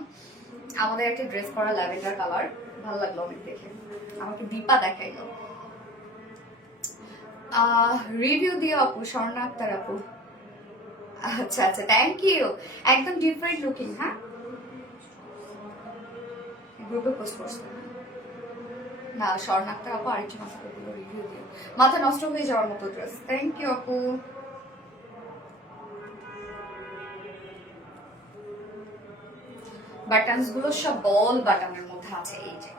আমাদের একটা ড্রেস করা ল্যাভেন্ডার কালার, ভালো লাগলো অনেক দেখে, আমাকে দীপা দেখাইলো। রিভিউ দিও আপু স্বর্ণা আক্তার আপু। আচ্ছা আচ্ছা থ্যাংক ইউ, একদম ডিফারেন্ট লুকিং। হ্যাঁ গ্রুপে পোস্ট করছে না স্বর্ণা আক্তার আপু, আরেকজন আপনাগুলো রিভিউ দিও। মাথা নষ্ট হয়ে যাওয়ার মতো ড্রেস, থ্যাংক ইউ আপু। বাটনস গুলো সব বল বাটনের মধ্যে আছে, এই যে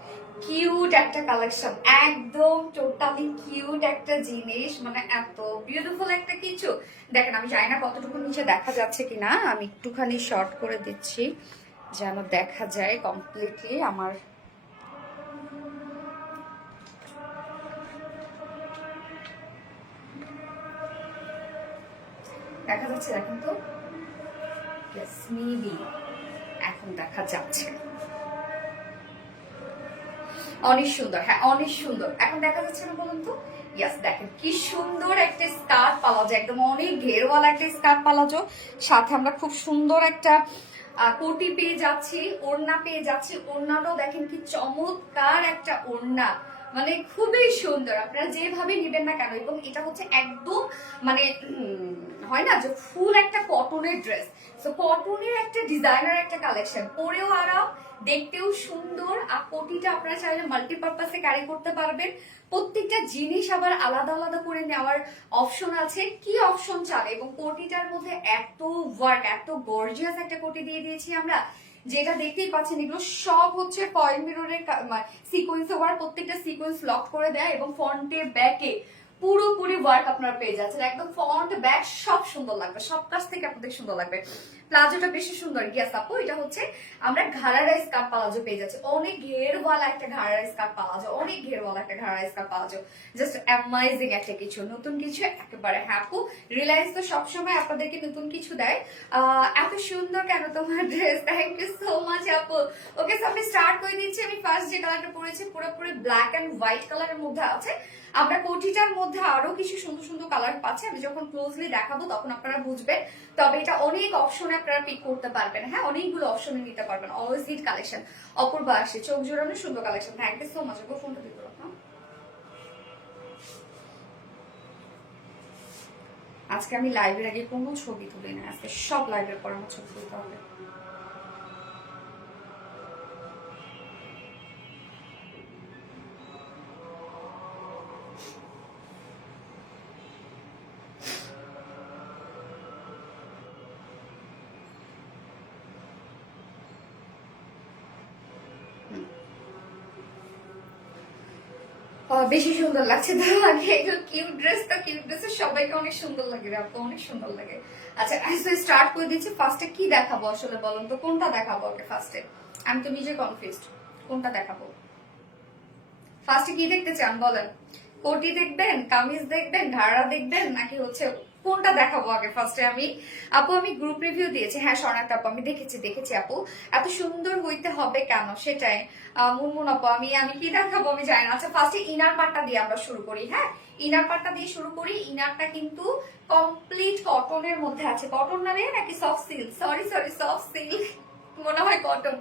কিউট একটা কালেকশন, একদম টোটালি কিউট একটা জিনিস, মানে এত বিউটিফুল একটা কিছু। দেখেন আমি জানি না কতটুকু নিচে দেখা যাচ্ছে কিনা, আমি একটুখানি শর্ট করে দিচ্ছি যেন দেখা যায় কমপ্লিটলি। আমার দেখা যাচ্ছে, দেখেন তো, মেবি এখন দেখা যাচ্ছে, অনেক সুন্দর। হ্যাঁ অনেক সুন্দর, এখন দেখা যাচ্ছে না বলুন তো? ইয়াস দেখেন কি সুন্দর একটা স্কার্ট পালাজো, একদম অনেক ঘেরওয়ালা একটা স্কার্ট পালাজো, সাথে আমরা খুব সুন্দর একটা কোটি পেয়ে যাচ্ছি, ওড়না পেয়ে যাচ্ছি। ওড়নাটাও দেখেন কি চমৎকার একটা ওড়না, মানে খুবই সুন্দর, আপনারা যেভাবে নেবেন না কেন। এবং এটা হচ্ছে একদম মানে হয় না যে ফুল একটা কটনের ড্রেস, তো কটনের একটা ডিজাইনার একটা কালেকশন, পরেও আরাম, দেখতেও সুন্দর। আর কোটিটা আপনারা চাইলে মাল্টিপারপাসে ক্যারি করতে পারবেন। প্রত্যেকটা জিনিস আবার আলাদা আলাদা করে নেওয়ার অপশন আছে, কি অপশন চান। এবং কোটিটার মধ্যে এত ওয়ার্ক, এত গর্জিয়াস একটা কোটি দিয়ে দিয়েছি আমরা, যেটা দেখতেই পাচ্ছেন এগুলো সব হচ্ছে ফয়েল মিররের সিকোয়েন্স ওয়ার্ক, প্রত্যেকটা সিকোয়েন্স লক করে দেয় এবং ফ্রন্টে ব্যাকে পুরোপুরি ওয়ার্ক আপনারা পেয়ে যাচ্ছেন। একদম ফ্রন্ট ব্যাক সব সুন্দর লাগবে, সব কাছ থেকে আপনাদের সুন্দর লাগবে। প্লাজোটা বেশি সুন্দর। ইয়াস আপু, এটা হচ্ছে আমরা ঘাড়ারা স্কার্ট প্লাজো পেয়ে যাচ্ছি, অনেক ঘেরওয়ালা একটা ঘাড়ারা স্কার্ট প্লাজো, অনেক ঘেরওয়ালা একটা ঘাড়ারা স্কার্ট প্লাজো, জাস্ট অ্যামাইজিং একটা কিছু, নতুন কিছু একেবারে। হ্যাঁ আপু, রিলায়েন্স তো সবসময় আপনাদেরকে নতুন কিছু দেয়। এত সুন্দর কেন তোমার dress, thank you so much আপু। ওকে, সো আমি স্টার্ট করে দিচ্ছি। আমি ফার্স্ট যে কালারটা পরেছি পুরোপুরি ব্ল্যাক এন্ড হোয়াইট কালারের মধ্যে আছে। আমরা কোটিটার মধ্যে আরো কিছু সুন্দর সুন্দর কালার পাচ্ছি, আমি যখন ক্লোজলি দেখাবো তখন আপনারা বুঝবেন। তবে এটা অনেক অপশনে আপনারা পিক করতে পারবেন, হ্যাঁ অনেকগুলো অপশনে নিতে পারবেন। অলওয়েজ হিট কালেকশন, অপূর্ব আসে, চোখ জোড়ানো সুন্দর collection. Thank you so much. ফোনটা দিতে পারো। আজকে আমি লাইভের আগে কোনো ছবি তুলি না, আজকে সব লাইভের পর আমার ছবি তুলতে হবে। বেশি সুন্দর লাগছে তোমাকে, কিউট ড্রেস, তো কিউট ড্রেসে সবাইকে অনেক সুন্দর লাগে রে আপু, অনেক সুন্দর লাগে। আচ্ছা স্টার্ট করে দিচ্ছি। ফার্স্টে কি দেখাবো আসলে বলুন তো, কোনটা দেখাবো? ওকে ফার্স্টে আমি তো নিজে কনফিউজড, কোনটা দেখাবো? ফার্স্টে কি দেখতে চান বলেন? কোটি দেখবেন, কামিজ দেখবেন, ঘাড়া দেখবেন, নাকি হচ্ছে কোনটা দেখাবো আগে ফার্স্টে? আমি আপু আমি গ্রুপ রিভিউ দিয়েছি, হ্যাঁ শরণার্থ আপু আমি দেখেছি আপু। এত সুন্দর হইতে হবে কেন সেটাই। মুনমুন আপু আমি আমি কি দেখাবো আমি জানি না। আচ্ছা ফার্স্টে ইনার পার্টটা দিয়ে আমরা শুরু করি। হ্যাঁ ইনার পার্টটা দিয়ে শুরু করি। ইনারটা কিন্তু কমপ্লিট কটনের মধ্যে আছে। কটন না রে নাকি soft silk? Sorry soft silk মনে হয় কটন।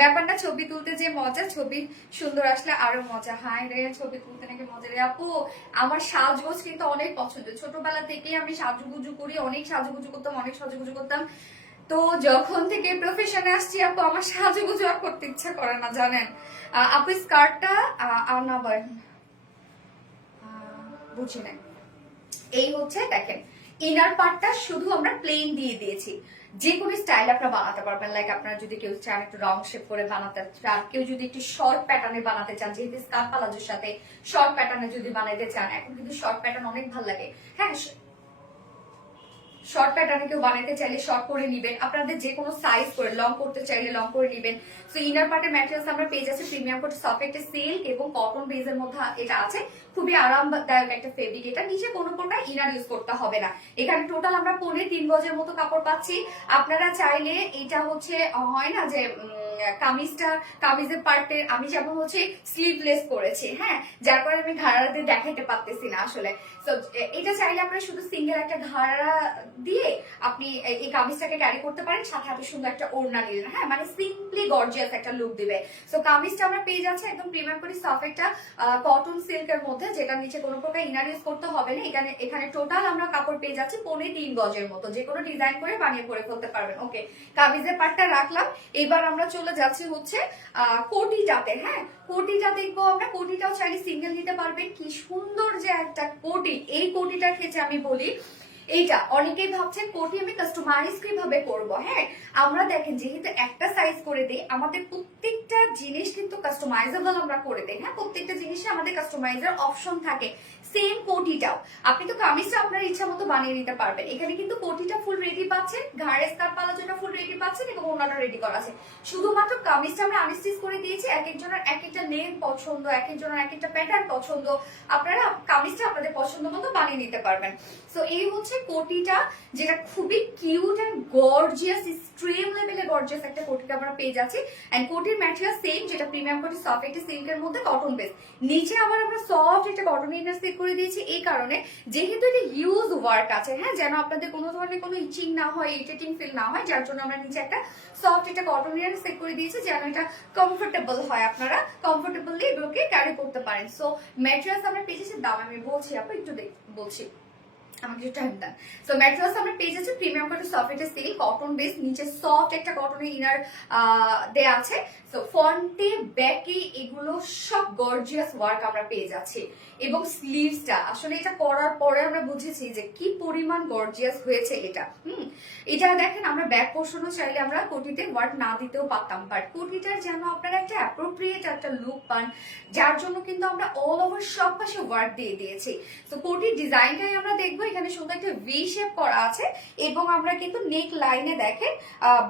ব্যাপারটা ছবি তুলতে যে মজা, ছবি সুন্দর আসলে আরো মজা। হাই রে, ছবি তুলতে নাকি মজা রে আপু। আমার সাজগোজ কিন্তু অনেক পছন্দ, ছোটবেলা থেকেই আমি সাজুগুজু করি, অনেক সাজুগুজু করতাম। তো যখন থেকে প্রফেশনে আসছি আপু আমার সাজুগুজু আর করতে ইচ্ছা করে না জানেন। আপু স্কার্টটা আর না বুঝি না। এই হচ্ছে দেখেন ইনার পার্টটা শুধু আমরা প্লেন দিয়ে দিয়েছি, যে কোনো স্টাইল আপনারা বানাতে পারবেন। লাইক আপনারা যদি কেউ চান একটু রাউন্ড শেপ করে বানাতে চান, কেউ যদি একটু শর্ট প্যাটার্নে বানাতে চান, যেহেতু স্কার্ট প্লাজোর সাথে শর্ট প্যাটার্নে যদি বানাতে চান, এখন কিন্তু শর্ট প্যাটার্ন অনেক ভালো লাগে। হ্যাঁ শর্ট প্যাটার্নে কেউ বানাতে চাইলে শর্ট করে নিবেন, আপনাদের যে কোনো সাইজ করে, লং করতে চাইলে লং করে নিবেন। সো ইনার পার্টের ম্যাটেরিয়ালস আমরা পেয়ে যাচ্ছি প্রিমিয়াম কোট সফট সিল্ক এবং কটন বেজের মধ্যে এটা আছে। খুবই আরামদায়ক একটা ফেব্রিক, এটা নিচে কোনো প্রকার ইনার ইউজ করতে হবে না। এখানে টোটাল আমরা 3 গজের মতো কাপড় পাচ্ছি। আপনারা চাইলে এটা হচ্ছে হয় না যে কামিজের পার্টের আমি যেমন হচ্ছে স্লিভলেস করেছি, হ্যাঁ যার কারণে আমি ঘাড়াতে দেখাইতে পারতেছি না আসলে। তো এটা চাইলে আপনারা শুধু সিঙ্গেল একটা ঘাড়া দিয়ে আপনি এই কামিজটাকে ক্যারি করতে পারেন, সাথে এত সুন্দর একটা ওড়না নিলেন, হ্যাঁ মানে সিম্পলি গর্জিয়াস একটা লুক দিবে। সো কামিজটা আমরা পেয়ে যাচ্ছি একদম প্রিমিয়াম করে সফট একটা কটন সিল্কের মধ্যে, যেটা নিচে কোনো প্রকার ইনার ইউজ করতে হবে না। এখানে টোটাল আমরা কাপড় পেয়ে যাচ্ছি 3.25 গজের মতো, যে কোনো ডিজাইন করে বানিয়ে পরে ফেলতে পারবেন। ওকে কামিজের পার্টটা রাখলাম। এবার আমরা চলে যাচ্ছি হচ্ছে কোটিটাতে। হ্যাঁ কোটিটা দেখবো আমরা, কোটিটাও চাইলে সিঙ্গেল নিতে পারবেন। কি সুন্দর যে একটা কোটি, এই কোটিটার ক্ষেত্রে আমি বলি এইটা অনেকেই ভাবছেন কোটি আমি কাস্টমাইজ কিভাবে করব। হ্যাঁ আমরা দেখেন যেহেতু একটা সাইজ করে দিই, আমাদের প্রত্যেকটা জিনিস কিন্তু কাস্টমাইজেবল আমরা করে দিই। হ্যাঁ প্রত্যেকটা জিনিসে আমাদের কাস্টমাইজার অপশন থাকে। সেম কোটিটাও আপনি তো কামিজটা আপনার ইচ্ছা মতো বানিয়ে নিতে পারবেন। এখানে কিন্তু কোটিটা ফুল রেডি পাচ্ছেন, ঘাড়ের স্কার্ট প্লাজোটা ফুল রেডি পাচ্ছেন এবং ওনাটা রেডি করা আছে। শুধুমাত্র কামিজটা আমরা আনস্টিচ করে দিয়েছি। এক একজনের এক একটা লেন পছন্দ, এক একজনের এক একটা প্যাটার্ন পছন্দ, আপনারা কামিজটা আপনাদের পছন্দ মতো বানিয়ে নিতে পারবেন। সো এই হচ্ছে কোটিটা, যেটা খুবই কিউট এন্ড গর্জিয়াস, এক্সট্রিম লেভেলে গর্জিয়াস একটা কোটিটা আমরা পেয়ে যাচ্ছি। এন্ড কোটির ম্যাটেরিয়াল সেম, যেটা প্রিমিয়াম কোটি সফট একটা সিল্কের মধ্যে কটন বেস, নিচে আবার আমরা সফট একটা কটন ইনার সেট করে দিয়েছি। এই কারণে যেহেতু এটা হিউজ ওয়ার্ক আছে, হ্যাঁ যেন আপনাদের কোনো ধরনের কোনো ইচিং না হয়, ইরিটেটিং ফিল না হয়, যার জন্য আমরা নিচে একটা সফট একটা কটন ইনার সেট করে দিয়েছি, যেন এটা কমফোর্টেবল হয়, আপনারা কমফোর্টেবলি এগুলোকে ক্যারি করতে পারেন। সো ম্যাটেরিয়ালস আমরা পেয়েছি। দাম আমি বলছি আপু একটু বলছি। আমাকে একটু টাইম দেন। সো ম্যাটেরিয়ালস আমরা পেয়ে যাচ্ছি premium quality soft silk cotton base, নিচে সফট একটা কটনের ইনার দেয়া আছে। সো ফ্রন্টে ব্যাকে এগুলো সব গর্জিয়াস ওয়ার্ক আমরা পেয়ে যাচ্ছি, এবং স্লিভসটা আসলে এটা করার পরে আমরা বুঝেছি যে কি পরিমাণ গর্জিয়াস হয়েছে এটা। এটা দেখেন আমরা ব্যাক পোর্শনও চাইলে আমরা কোটিতে ওয়ার্ক না দিতেও পারতাম, বাট কোটিটার যেন আপনারা একটা অ্যাপ্রোপ্রিয়েট একটা লুক পান, যার জন্য কিন্তু আমরা অল ওভার সব পাশে ওয়ার্ক দিয়ে দিয়েছি। তো কোটির ডিজাইনটাই আমরা দেখবো, এখানে সুন্দর একটা ভি শেপ করা আছে, এবং আমরা কিন্তু নেক লাইনে দেখেন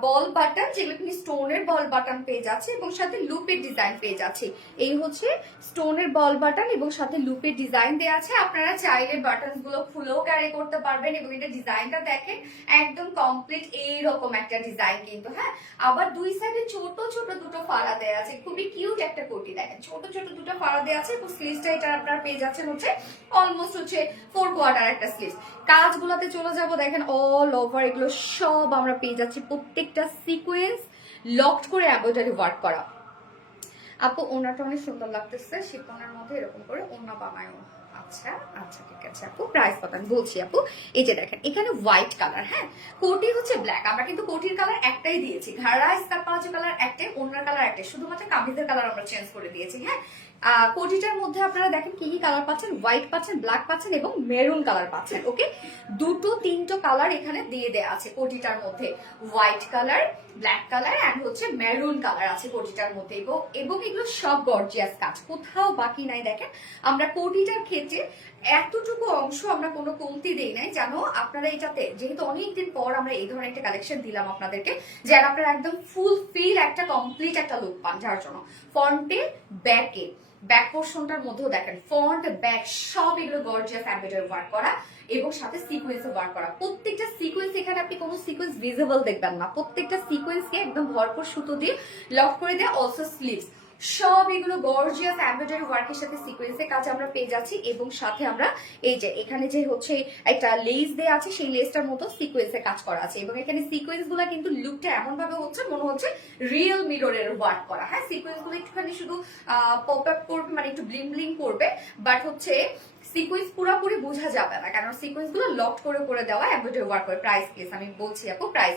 বল বাটন, যেগুলো কিন্তু স্টোনের বল বাটন পেয়ে যাচ্ছে এবং সাথে লুপের ডিজাইন পেয়ে যাচ্ছে। এই হচ্ছে স্টোনের বল বাটন এবং সাথে লুপের ডিজাইন দেওয়া আছে। আপনারা চাইলে বাটন গুলো খুলেও ক্যারি করতে পারবেন, এবং এটা ডিজাইনটা দেখেন একদম কমপ্লিট এইরকম একটা ডিজাইন কিন্তু। হ্যাঁ, আবার দুই সাইডে ছোট ছোট দুটো ফাড়া দেওয়া আছে, খুবই কিউট একটা কোটি। দেখেন ছোট ছোট দুটো ফাড়া দেওয়া আছে, এবং স্লিভসটা এটা আপনারা পেয়ে যাচ্ছেন হচ্ছে অলমোস্ট হচ্ছে 4 কোয়ার্টার একটা স্লিভস। কাজগুলোতে চলে যাব, দেখেন অল ওভার এগুলো সব আমরা পেয়ে যাচ্ছি প্রত্যেকটা সিকোয়েন্স লকড করে এমব্রয়ডারি ওয়ার্ক করা। আপু ওনাটা অনেক সুন্দর লাগতেছে, শিপনের মধ্যে এরকম করে ওনা বানায়ও। আচ্ছা আচ্ছা ঠিক আছে আপু, প্রাইস কত আমি বলছি আপু। এই যে দেখেন এখানে হোয়াইট কালার, হ্যাঁ কোটি হচ্ছে ব্ল্যাক, আমরা কিন্তু কোটির কালার একটাই দিয়েছি, ঘাড়া স্কার্ট প্লাজো কালার একটাই, ওনার কালার একটাই, শুধুমাত্র কামিজের কালার আমরা চেঞ্জ করে দিয়েছি। হ্যাঁ, কোটিটার মধ্যে আপনারা দেখেন কি কি কালার পাচ্ছেন, হোয়াইট পাচ্ছেন, ব্ল্যাক পাচ্ছেন এবং মেরুন কালার পাচ্ছেন। ওকে, দুটো তিনটো কালার এখানে দিয়ে দেয়া আছে কোটিটার মধ্যে, white colour, black colour and হচ্ছে মেরুন কালার আছে কোটিটার মধ্যে, এবং এগুলো সব গর্জিয়াস কাজ, কোথাও বাকি নাই। দেখেন আমরা কোটিটার ক্ষেত্রে এতটুকু অংশ আমরা কোনো কমতি দেই নাই, জানো আপনারা এটাতে যেহেতু অনেকদিন পর আমরা এই ধরনের একটা কালেকশন দিলাম আপনাদেরকে, যেন আপনারা একদম ফুল ফিল একটা কমপ্লিট একটা লুক পান, যার জন্য ফ্রন্টে ব্যাকে ব্যাক পোর্শনটার মধ্যেও দেখেন ফ্রন্ট ব্যাক সব এগুলো গর্জিয়াস এমব্রয়ডারি ওয়ার্ক করা এবং সাথে সিকোয়েন্সে ওয়ার্ক করা। প্রত্যেকটা সিকোয়েন্স, এখানে আপনি কোনো সিকোয়েন্স ভিজিবল দেখবেন না, প্রত্যেকটা সিকোয়েন্সকে একদম ভরপুর সুতো দিয়ে লক করে দেয়। অলসো স্লিভস সব এগুলো গর্জিয়াস এমব্রয়ডারি ওয়ার্কের সাথে সিকোয়েন্সের কাজ আমরা পেয়ে যাচ্ছি, এবং সাথে আমরা এই যে এখানে যে হচ্ছে একটা লেস দেয়া আছে, সেই লেসটার মতো সিকোয়েন্সে কাজ করা আছে, এবং এখানে সিকোয়েন্স গুলা কিন্তু লুকটা এমন ভাবে হচ্ছে মনে হচ্ছে রিয়েল মিররের ওয়ার্ক করা। হ্যাঁ, সিকোয়েন্স গুলো একটুখানি শুধু পপ আপ করবে, মানে একটু ব্লিং ব্লিং করবে, বাট হচ্ছে সিকোয়েন্স পুরোপুরি বোঝা যাবে না, কারণ সিকোয়েন্স গুলো লক করে করে দেওয়া এমব্রয়ডারি ওয়ার্ক করে। প্রাইস প্লিজ আমি বলছি আপু, প্রাইস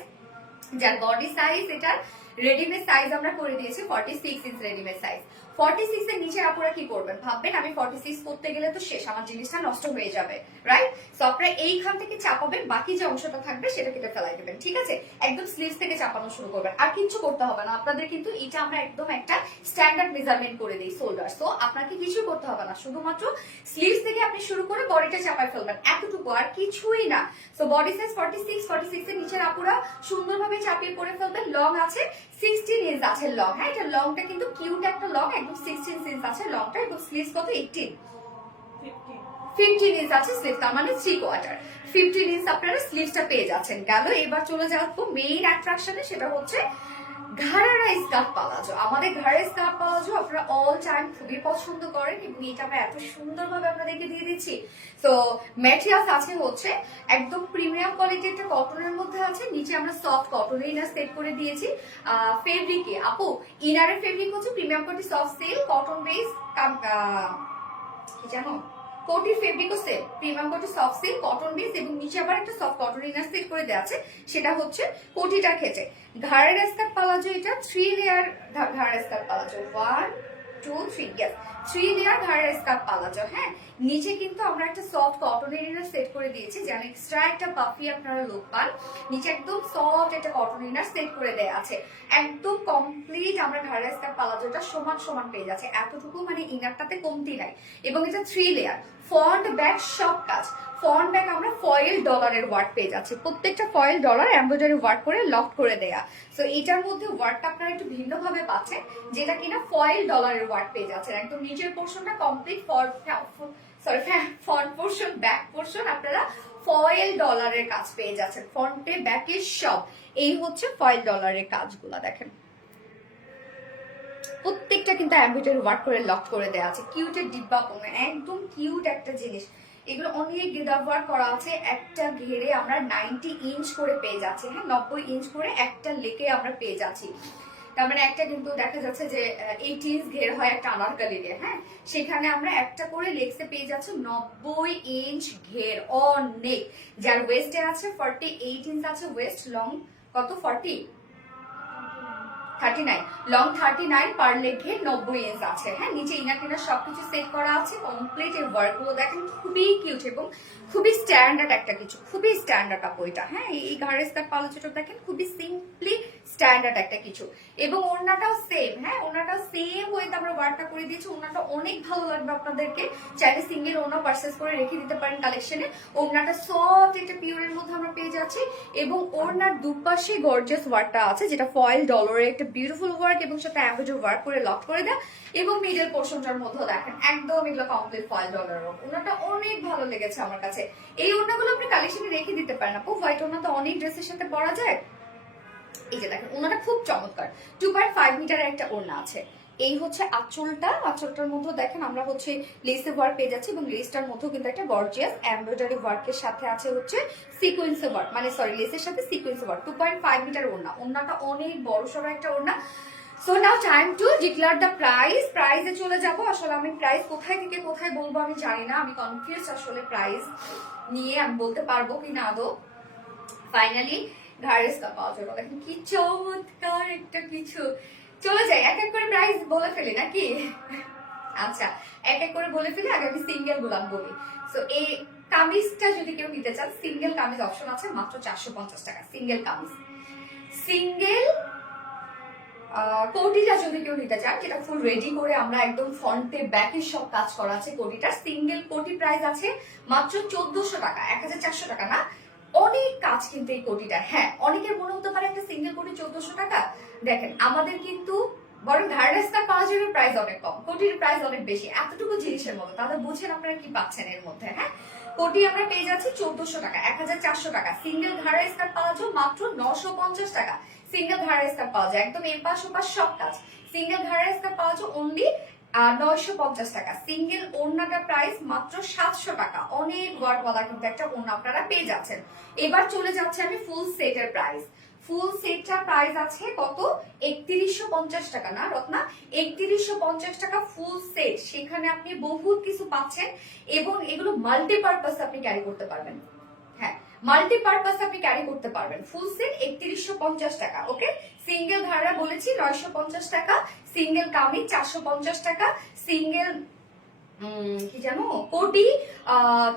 যার বডি সাইজ এটার রেডিমেড সাইজ আমরা করে দিয়েছি 46 ইঞ্চ রেডিমেড সাইজ। 46 এর নিচে আপনারা কি করবেন ভাববেন, আমি 46 করতে গেলে তো শেষ, আমার জিনিসটা নষ্ট হয়ে যাবে, রাইট? সো আপনারা এইখান থেকে চাপাবেন, বাকি যে অংশটা থাকবে সেটা কেটে ফেলাই দেবেন, ঠিক আছে? একদম স্লিভস থেকে চাপানো শুরু করবেন, আর কিচ্ছু করতে হবে না আপনাদের, কিন্তু এটা আমরা একদম একটা স্ট্যান্ডার্ড মেজারমেন্ট করে দিই শোল্ডার। সো আপনাকে কিছু করতে হবে না, শুধুমাত্র স্লিভস থেকে আপনি শুরু করে বডিটা চাপায় ফেলবেন, এতটুকু আর কিছুই না। সো বডি সাইজ 46 এর নিচে আপুরা সুন্দরভাবে চাপিয়ে পরে ফেলবেন। লং আছে 16 ইঞ্চ আছে লং, হ্যাঁ এটা লংটা কিন্তু কিউট একটা লং, একদম 16 ইঞ্চ আছে লংটা, এবং স্লিভস কত 15 ইঞ্চ আছে স্লিভ, তার মানে 3 কোয়ার্টার 15 ইঞ্চ আপনারা স্লিভসটা পেয়ে যাচ্ছেন। গেল, এবার চলে যাবো মেইন অ্যাট্রাকশনে, সেটা হচ্ছে ঘাড়ারা স্কার্ট পালাজো। আমাদের ঘাড়ের স্কার্ট পালাজো আপনারা অল টাইম খুবই পছন্দ করেন, এবং এটা আমরা এত সুন্দরভাবে আপনাদেরকে দিয়ে দিচ্ছি। তো ম্যাটেরিয়ালস আছে হচ্ছে একদম প্রিমিয়াম কোয়ালিটির একটা কটনের মধ্যে আছে, নিচে আমরা সফট কটনের ইনার সেট করে দিয়েছি। ফেব্রিকে আপু ইনারের ফেব্রিক হচ্ছে premium quality soft silk cotton base, কি জানো কোটির ফেব্রিকও সেম প্রিমিয়াম কোটি সফট সিল্ক কটন বেস, এবং নিচে আবার একটা সফট কটন ইনার সেট করে দেওয়া আছে, সেটা হচ্ছে কোটিটার ক্ষেত্রে। ঘাড়ের স্কার্ট পালাজো এটা 3 লেয়ার ঘাড়ের স্কার্ট পালাজো, 1 2 3, ইয়েস 3 লেয়ার ঘাড়ের স্কার্ট পালাজো। হ্যাঁ, নিচে কিন্তু আমরা একটা সফট কটনের ইনার সেট করে দিয়েছি, যেন এক্সট্রা একটা পাফি আপনারা লুক পান। নিচে একদম সফট একটা কটন ইনার সেট করে দেওয়া আছে, একদম কমপ্লিট আমরা ঘাড়ের স্কার্ট পালাজোটা সমান সমান পেয়ে যাচ্ছে, এতটুকু মানে ইনারটাতে কমতি নাই। এবং এটা 3 লেয়ার, ফ্রন্ট ব্যাক সব কাজ। ফ্রন্ট ব্যাক আমরা ফয়েল ডলারের ওয়ার্ক পেয়ে যাচ্ছি, প্রত্যেকটা ফয়েল ডলার এমব্রয়ডারি ওয়ার্ক করে লক করে দেয়া। সো এটার মধ্যে ওয়ার্কটা আপনারা একটু ভিন্ন ভাবে পাচ্ছেন, যেটা কিনা ফয়েল ডলারের ওয়ার্ক পেয়ে যাচ্ছেন। একদম নিচের পোর্শনটা complete front portion back portion আপনারা ফয়েল ডলারের কাজ পেয়ে যাচ্ছেন, ফ্রন্টে ব্যাকে সব। এই হচ্ছে ফয়েল ডলারের কাজগুলা, দেখেন প্রত্যেকটা কিন্তু এমব্রয়ডারি ওয়ার্ক করে লক করে দেওয়া আছে। কিউটের ডিব্বা কোনো একদম কিউট একটা জিনিস, এগুলো অনেক গেদার ওয়ার্ক করা আছে। একটা ঘেরে আমরা 90 ইঞ্চ করে পেয়ে যাচ্ছি, হ্যাঁ 90 ইঞ্চ করে একটা লেকে আমরা পেয়ে যাচ্ছি। তার মানে একটা কিন্তু দেখা যাচ্ছে যে 18 ইঞ্চ ঘের হয় একটা আনারকলি দিয়ে, হ্যাঁ সেখানে আমরা একটা করে লেগসে পেয়ে যাচ্ছি 90 ইঞ্চ ঘের, অনেক। যার ওয়েস্টে আছে 48 ইঞ্চ আছে ওয়েস্ট, লং কত 39 লং 39, পার লেগে 90 ইঞ্চ আছে, হ্যাঁ নিচে ইনার টিনার সবকিছু সেট করা আছে কমপ্লিট। এই ওয়ার্ক গুলো দেখেন খুবই কিউট এবং খুবই স্ট্যান্ডার্ড একটা কিছু, খুবই স্ট্যান্ডার্ড আপু এটা, হ্যাঁ এই ঘাড়ের স্কার্ট পালাচোটা দেখেন খুবই সিম্পলি স্ট্যান্ডার্ড একটা কিছু। এবং ওড়নাটাও সেম, হ্যাঁ ওড়নাটাও সেম ওয়েতে আমরা ওয়ার্কটা করে দিয়েছি। ওড়নাটা অনেক ভালো লাগবে আপনাদেরকে, চাইলে সিঙ্গেল ওড়না পারচেজ করে রেখে দিতে পারেন কালেকশনে। ওড়নাটা সফট একটা পিওরের মধ্যে আমরা পেয়ে যাচ্ছি এবং ওড়নার দুপাশে গর্জিয়াস ওয়ার্কটা আছে যেটা ফয়েল ডলারের একটা বিউটিফুল ওয়ার্ক এবং সাথে এমব্রয়ডারি ওয়ার্ক করে লক করে দেয়। এবং মিডল পোর্শনটার মধ্যে দেখেন একদম এগুলো কমপ্লিট ফয়েল ডলার। ওড়নাটা অনেক ভালো লেগেছে আমার কাছে। এই ওড়নাগুলো আপনি কালেকশনে রেখে দিতে পারেন আপু, হোয়াইট ওড়না তো অনেক ড্রেসের সাথে পরা যায়। এই যে দেখেন ওড়নাটা খুব চমৎকার, 2.5 মিটারের একটা ওড়না আছে। এই হচ্ছে আঁচলটা, আঁচলটার মধ্যে দেখেন আমরা হচ্ছে লেসে ওয়ার্ক পেয়ে যাচ্ছি এবং লেসটার মধ্যেও কিন্তু একটা গর্জিয়াস এমব্রয়ডারি ওয়ার্কের সাথে আছে হচ্ছে সিকোয়েন্স ওয়ার্ক, মানে সরি লেসের সাথে সিকোয়েন্স ওয়ার্ক। 2.5 মিটার ওড়না, ওড়নাটা অনেক বড় সড়ো একটা ওড়না। So now time to declare the price. প্রাইসে চলে যাবো। আসলে আমি প্রাইস কোথায় থেকে কোথায় বলবো আমি জানি না, আমি কনফিউজ আসলে প্রাইস নিয়ে আমি বলতে পারবো কিনা আদৌ। ফাইনালি ঘাড়ের স্কার্ট পাওয়া যাবে, দেখেন কি চমৎকার একটা কিছু। চলে যাই এক এক করে প্রাইস বলে ফেলি নাকি? আচ্ছা এক এক করে বলে ফেলি, আগে আমি সিঙ্গেল গুলাম বলি। সো এই কামিজটা যদি কেউ নিতে চান, সিঙ্গেল কামিজ অপশন আছে মাত্র 450 টাকা সিঙ্গেল কামিজ। সিঙ্গেল কোটিটা যদি কেউ নিতে চান, যেটা ফুল রেডি করে আমরা একদম ফ্রন্টে ব্যাকে সব কাজ করা আছে কোটিটার, সিঙ্গেল কোটি প্রাইস আছে মাত্র 1400 টাকা, 1400 টাকা না। অনেক কাজ কিন্তু এই কোটিটা, হ্যাঁ অনেকের মনে হতে পারে একটা সিঙ্গেল কোটি 1400 টাকা। দেখেন আমাদের কিন্তু বরং ঘাড়ের স্কার্ট পাওয়া যাবে প্রাইস অনেক কম, কোটির প্রাইস অনেক বেশি, এতটুকু জিনিসের মতো। তাহলে বুঝেন আপনারা কি পাচ্ছেন এর মধ্যে, হ্যাঁ কোটি আমরা পেয়ে যাচ্ছি 1400 টাকা, 1400 টাকা। সিঙ্গেল ঘাড়ের স্কার্ট পাওয়া যায় মাত্র 950 টাকা। সিঙ্গেল ঘাড়ের স্কার্ট পাওয়া যায় একদম এর পাশ ওপাশ সব কাজ। সিঙ্গেল ঘাড়ের স্কার্ট পাওয়া যায় অনলি 950 টাকা। সিঙ্গেল ওড়নাটার প্রাইস মাত্র 700 টাকা। অনেক ওয়ার্কওয়ালা কিন্তু একটা ওড়না আপনারা পেয়ে যাচ্ছেন। এবার চলে যাচ্ছে আমি ফুল সেটের প্রাইস। ফুল সেটটার প্রাইস আছে কত? 3150 টাকা না রত্না, 3150 টাকা ফুল সেট। সেখানে আপনি বহুত কিছু পাচ্ছেন এবং এগুলো মাল্টিপারপাস আপনি ক্যারি করতে পারবেন, হ্যাঁ মাল্টিপারপাস আপনি ক্যারি করতে পারবেন। ফুল সেট 3150 টাকা, ওকে। সিঙ্গেল ঘাড়া বলেছি 950 টাকা, সিঙ্গেল কামিজ 450 টাকা, সিঙ্গেল কি জানো কোটি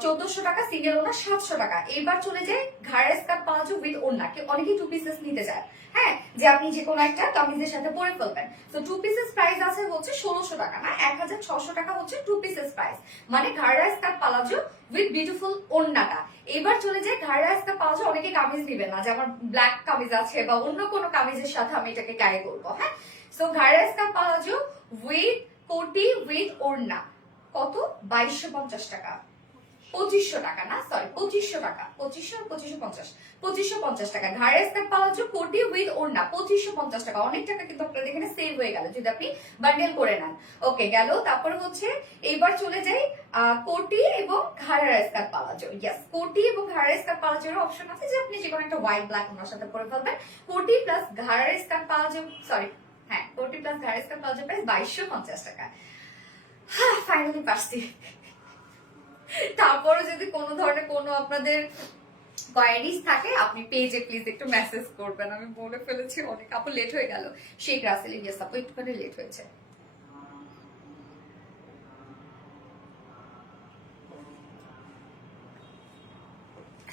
1400 টাকা, সিঙ্গেল ওনা 700 টাকা। এবার চলে যায় ঘাড়ের স্কার্ট প্লাজো উইথ ওড়না। অনেকে 2 পিসেস নিতে চায়, হ্যাঁ যে আপনি যে কোনো একটা কামিজের সাথে পরে ফেলবেন। তো 2 পিসেস প্রাইস আছে হচ্ছে 1600 টাকা না, 1600 টাকা হচ্ছে 2 পিসেস প্রাইস, মানে ঘাড়ের স্কার্ট প্লাজো উইথ বিউটিফুল ওড়নাটা। এবার চলে যায় ঘাড়ের স্কার্ট প্লাজো। অনেকে কামিজ নিবে না, যেমন ব্ল্যাক কামিজ আছে বা অন্য কোনো কামিজের সাথে আমি এটাকে ক্যারি করবো, হ্যাঁ। সো ঘাড়ের স্কার্ট প্লাজো উইথ কোটি উইথ ওড়না কত? 2250 টাকা, 2500 টাকা না সরি 2500 টাকা, 2550 টাকা। ঘাড়ের স্কার্ট প্লাজো কোটি উইথ ওড়না 2550 টাকা। অনেক টাকা কিন্তু আপনাদের এখানে সেভ হয়ে গেল যদি আপনি বান্ডেল করে নেন, ওকে গেল। তারপরে হচ্ছে এইবার চলে যাই কোটি এবং ঘাড়ের স্কার্ট প্লাজো। ইয়েস কোটি এবং ঘাড়ের স্কার্ট প্লাজোর অপশন আছে যে আপনি যে কোনো একটা হোয়াইট ব্ল্যাক ওনার সাথে পরে ফেলবেন। কোটি প্লাস ঘাড়ের স্কার্ট প্লাজো, সরি হ্যাঁ কোটি প্লাস ঘাড়ের স্কার্ট প্লাজো প্রাইস 2250 টাকা। হ্যাঁ ফাইনালি পারছি। তারপরে যদি কোনো ধরনের কোনো আপনাদের কোয়ারিজ থাকে আপনি পেজে প্লিজ একটু মেসেজ করবেন। আমি বলে ফেলেছি অনেক আপু, লেট হয়ে গেল। শেখ রাসেল ইয়েস আপু একটুখানি লেট হয়েছে।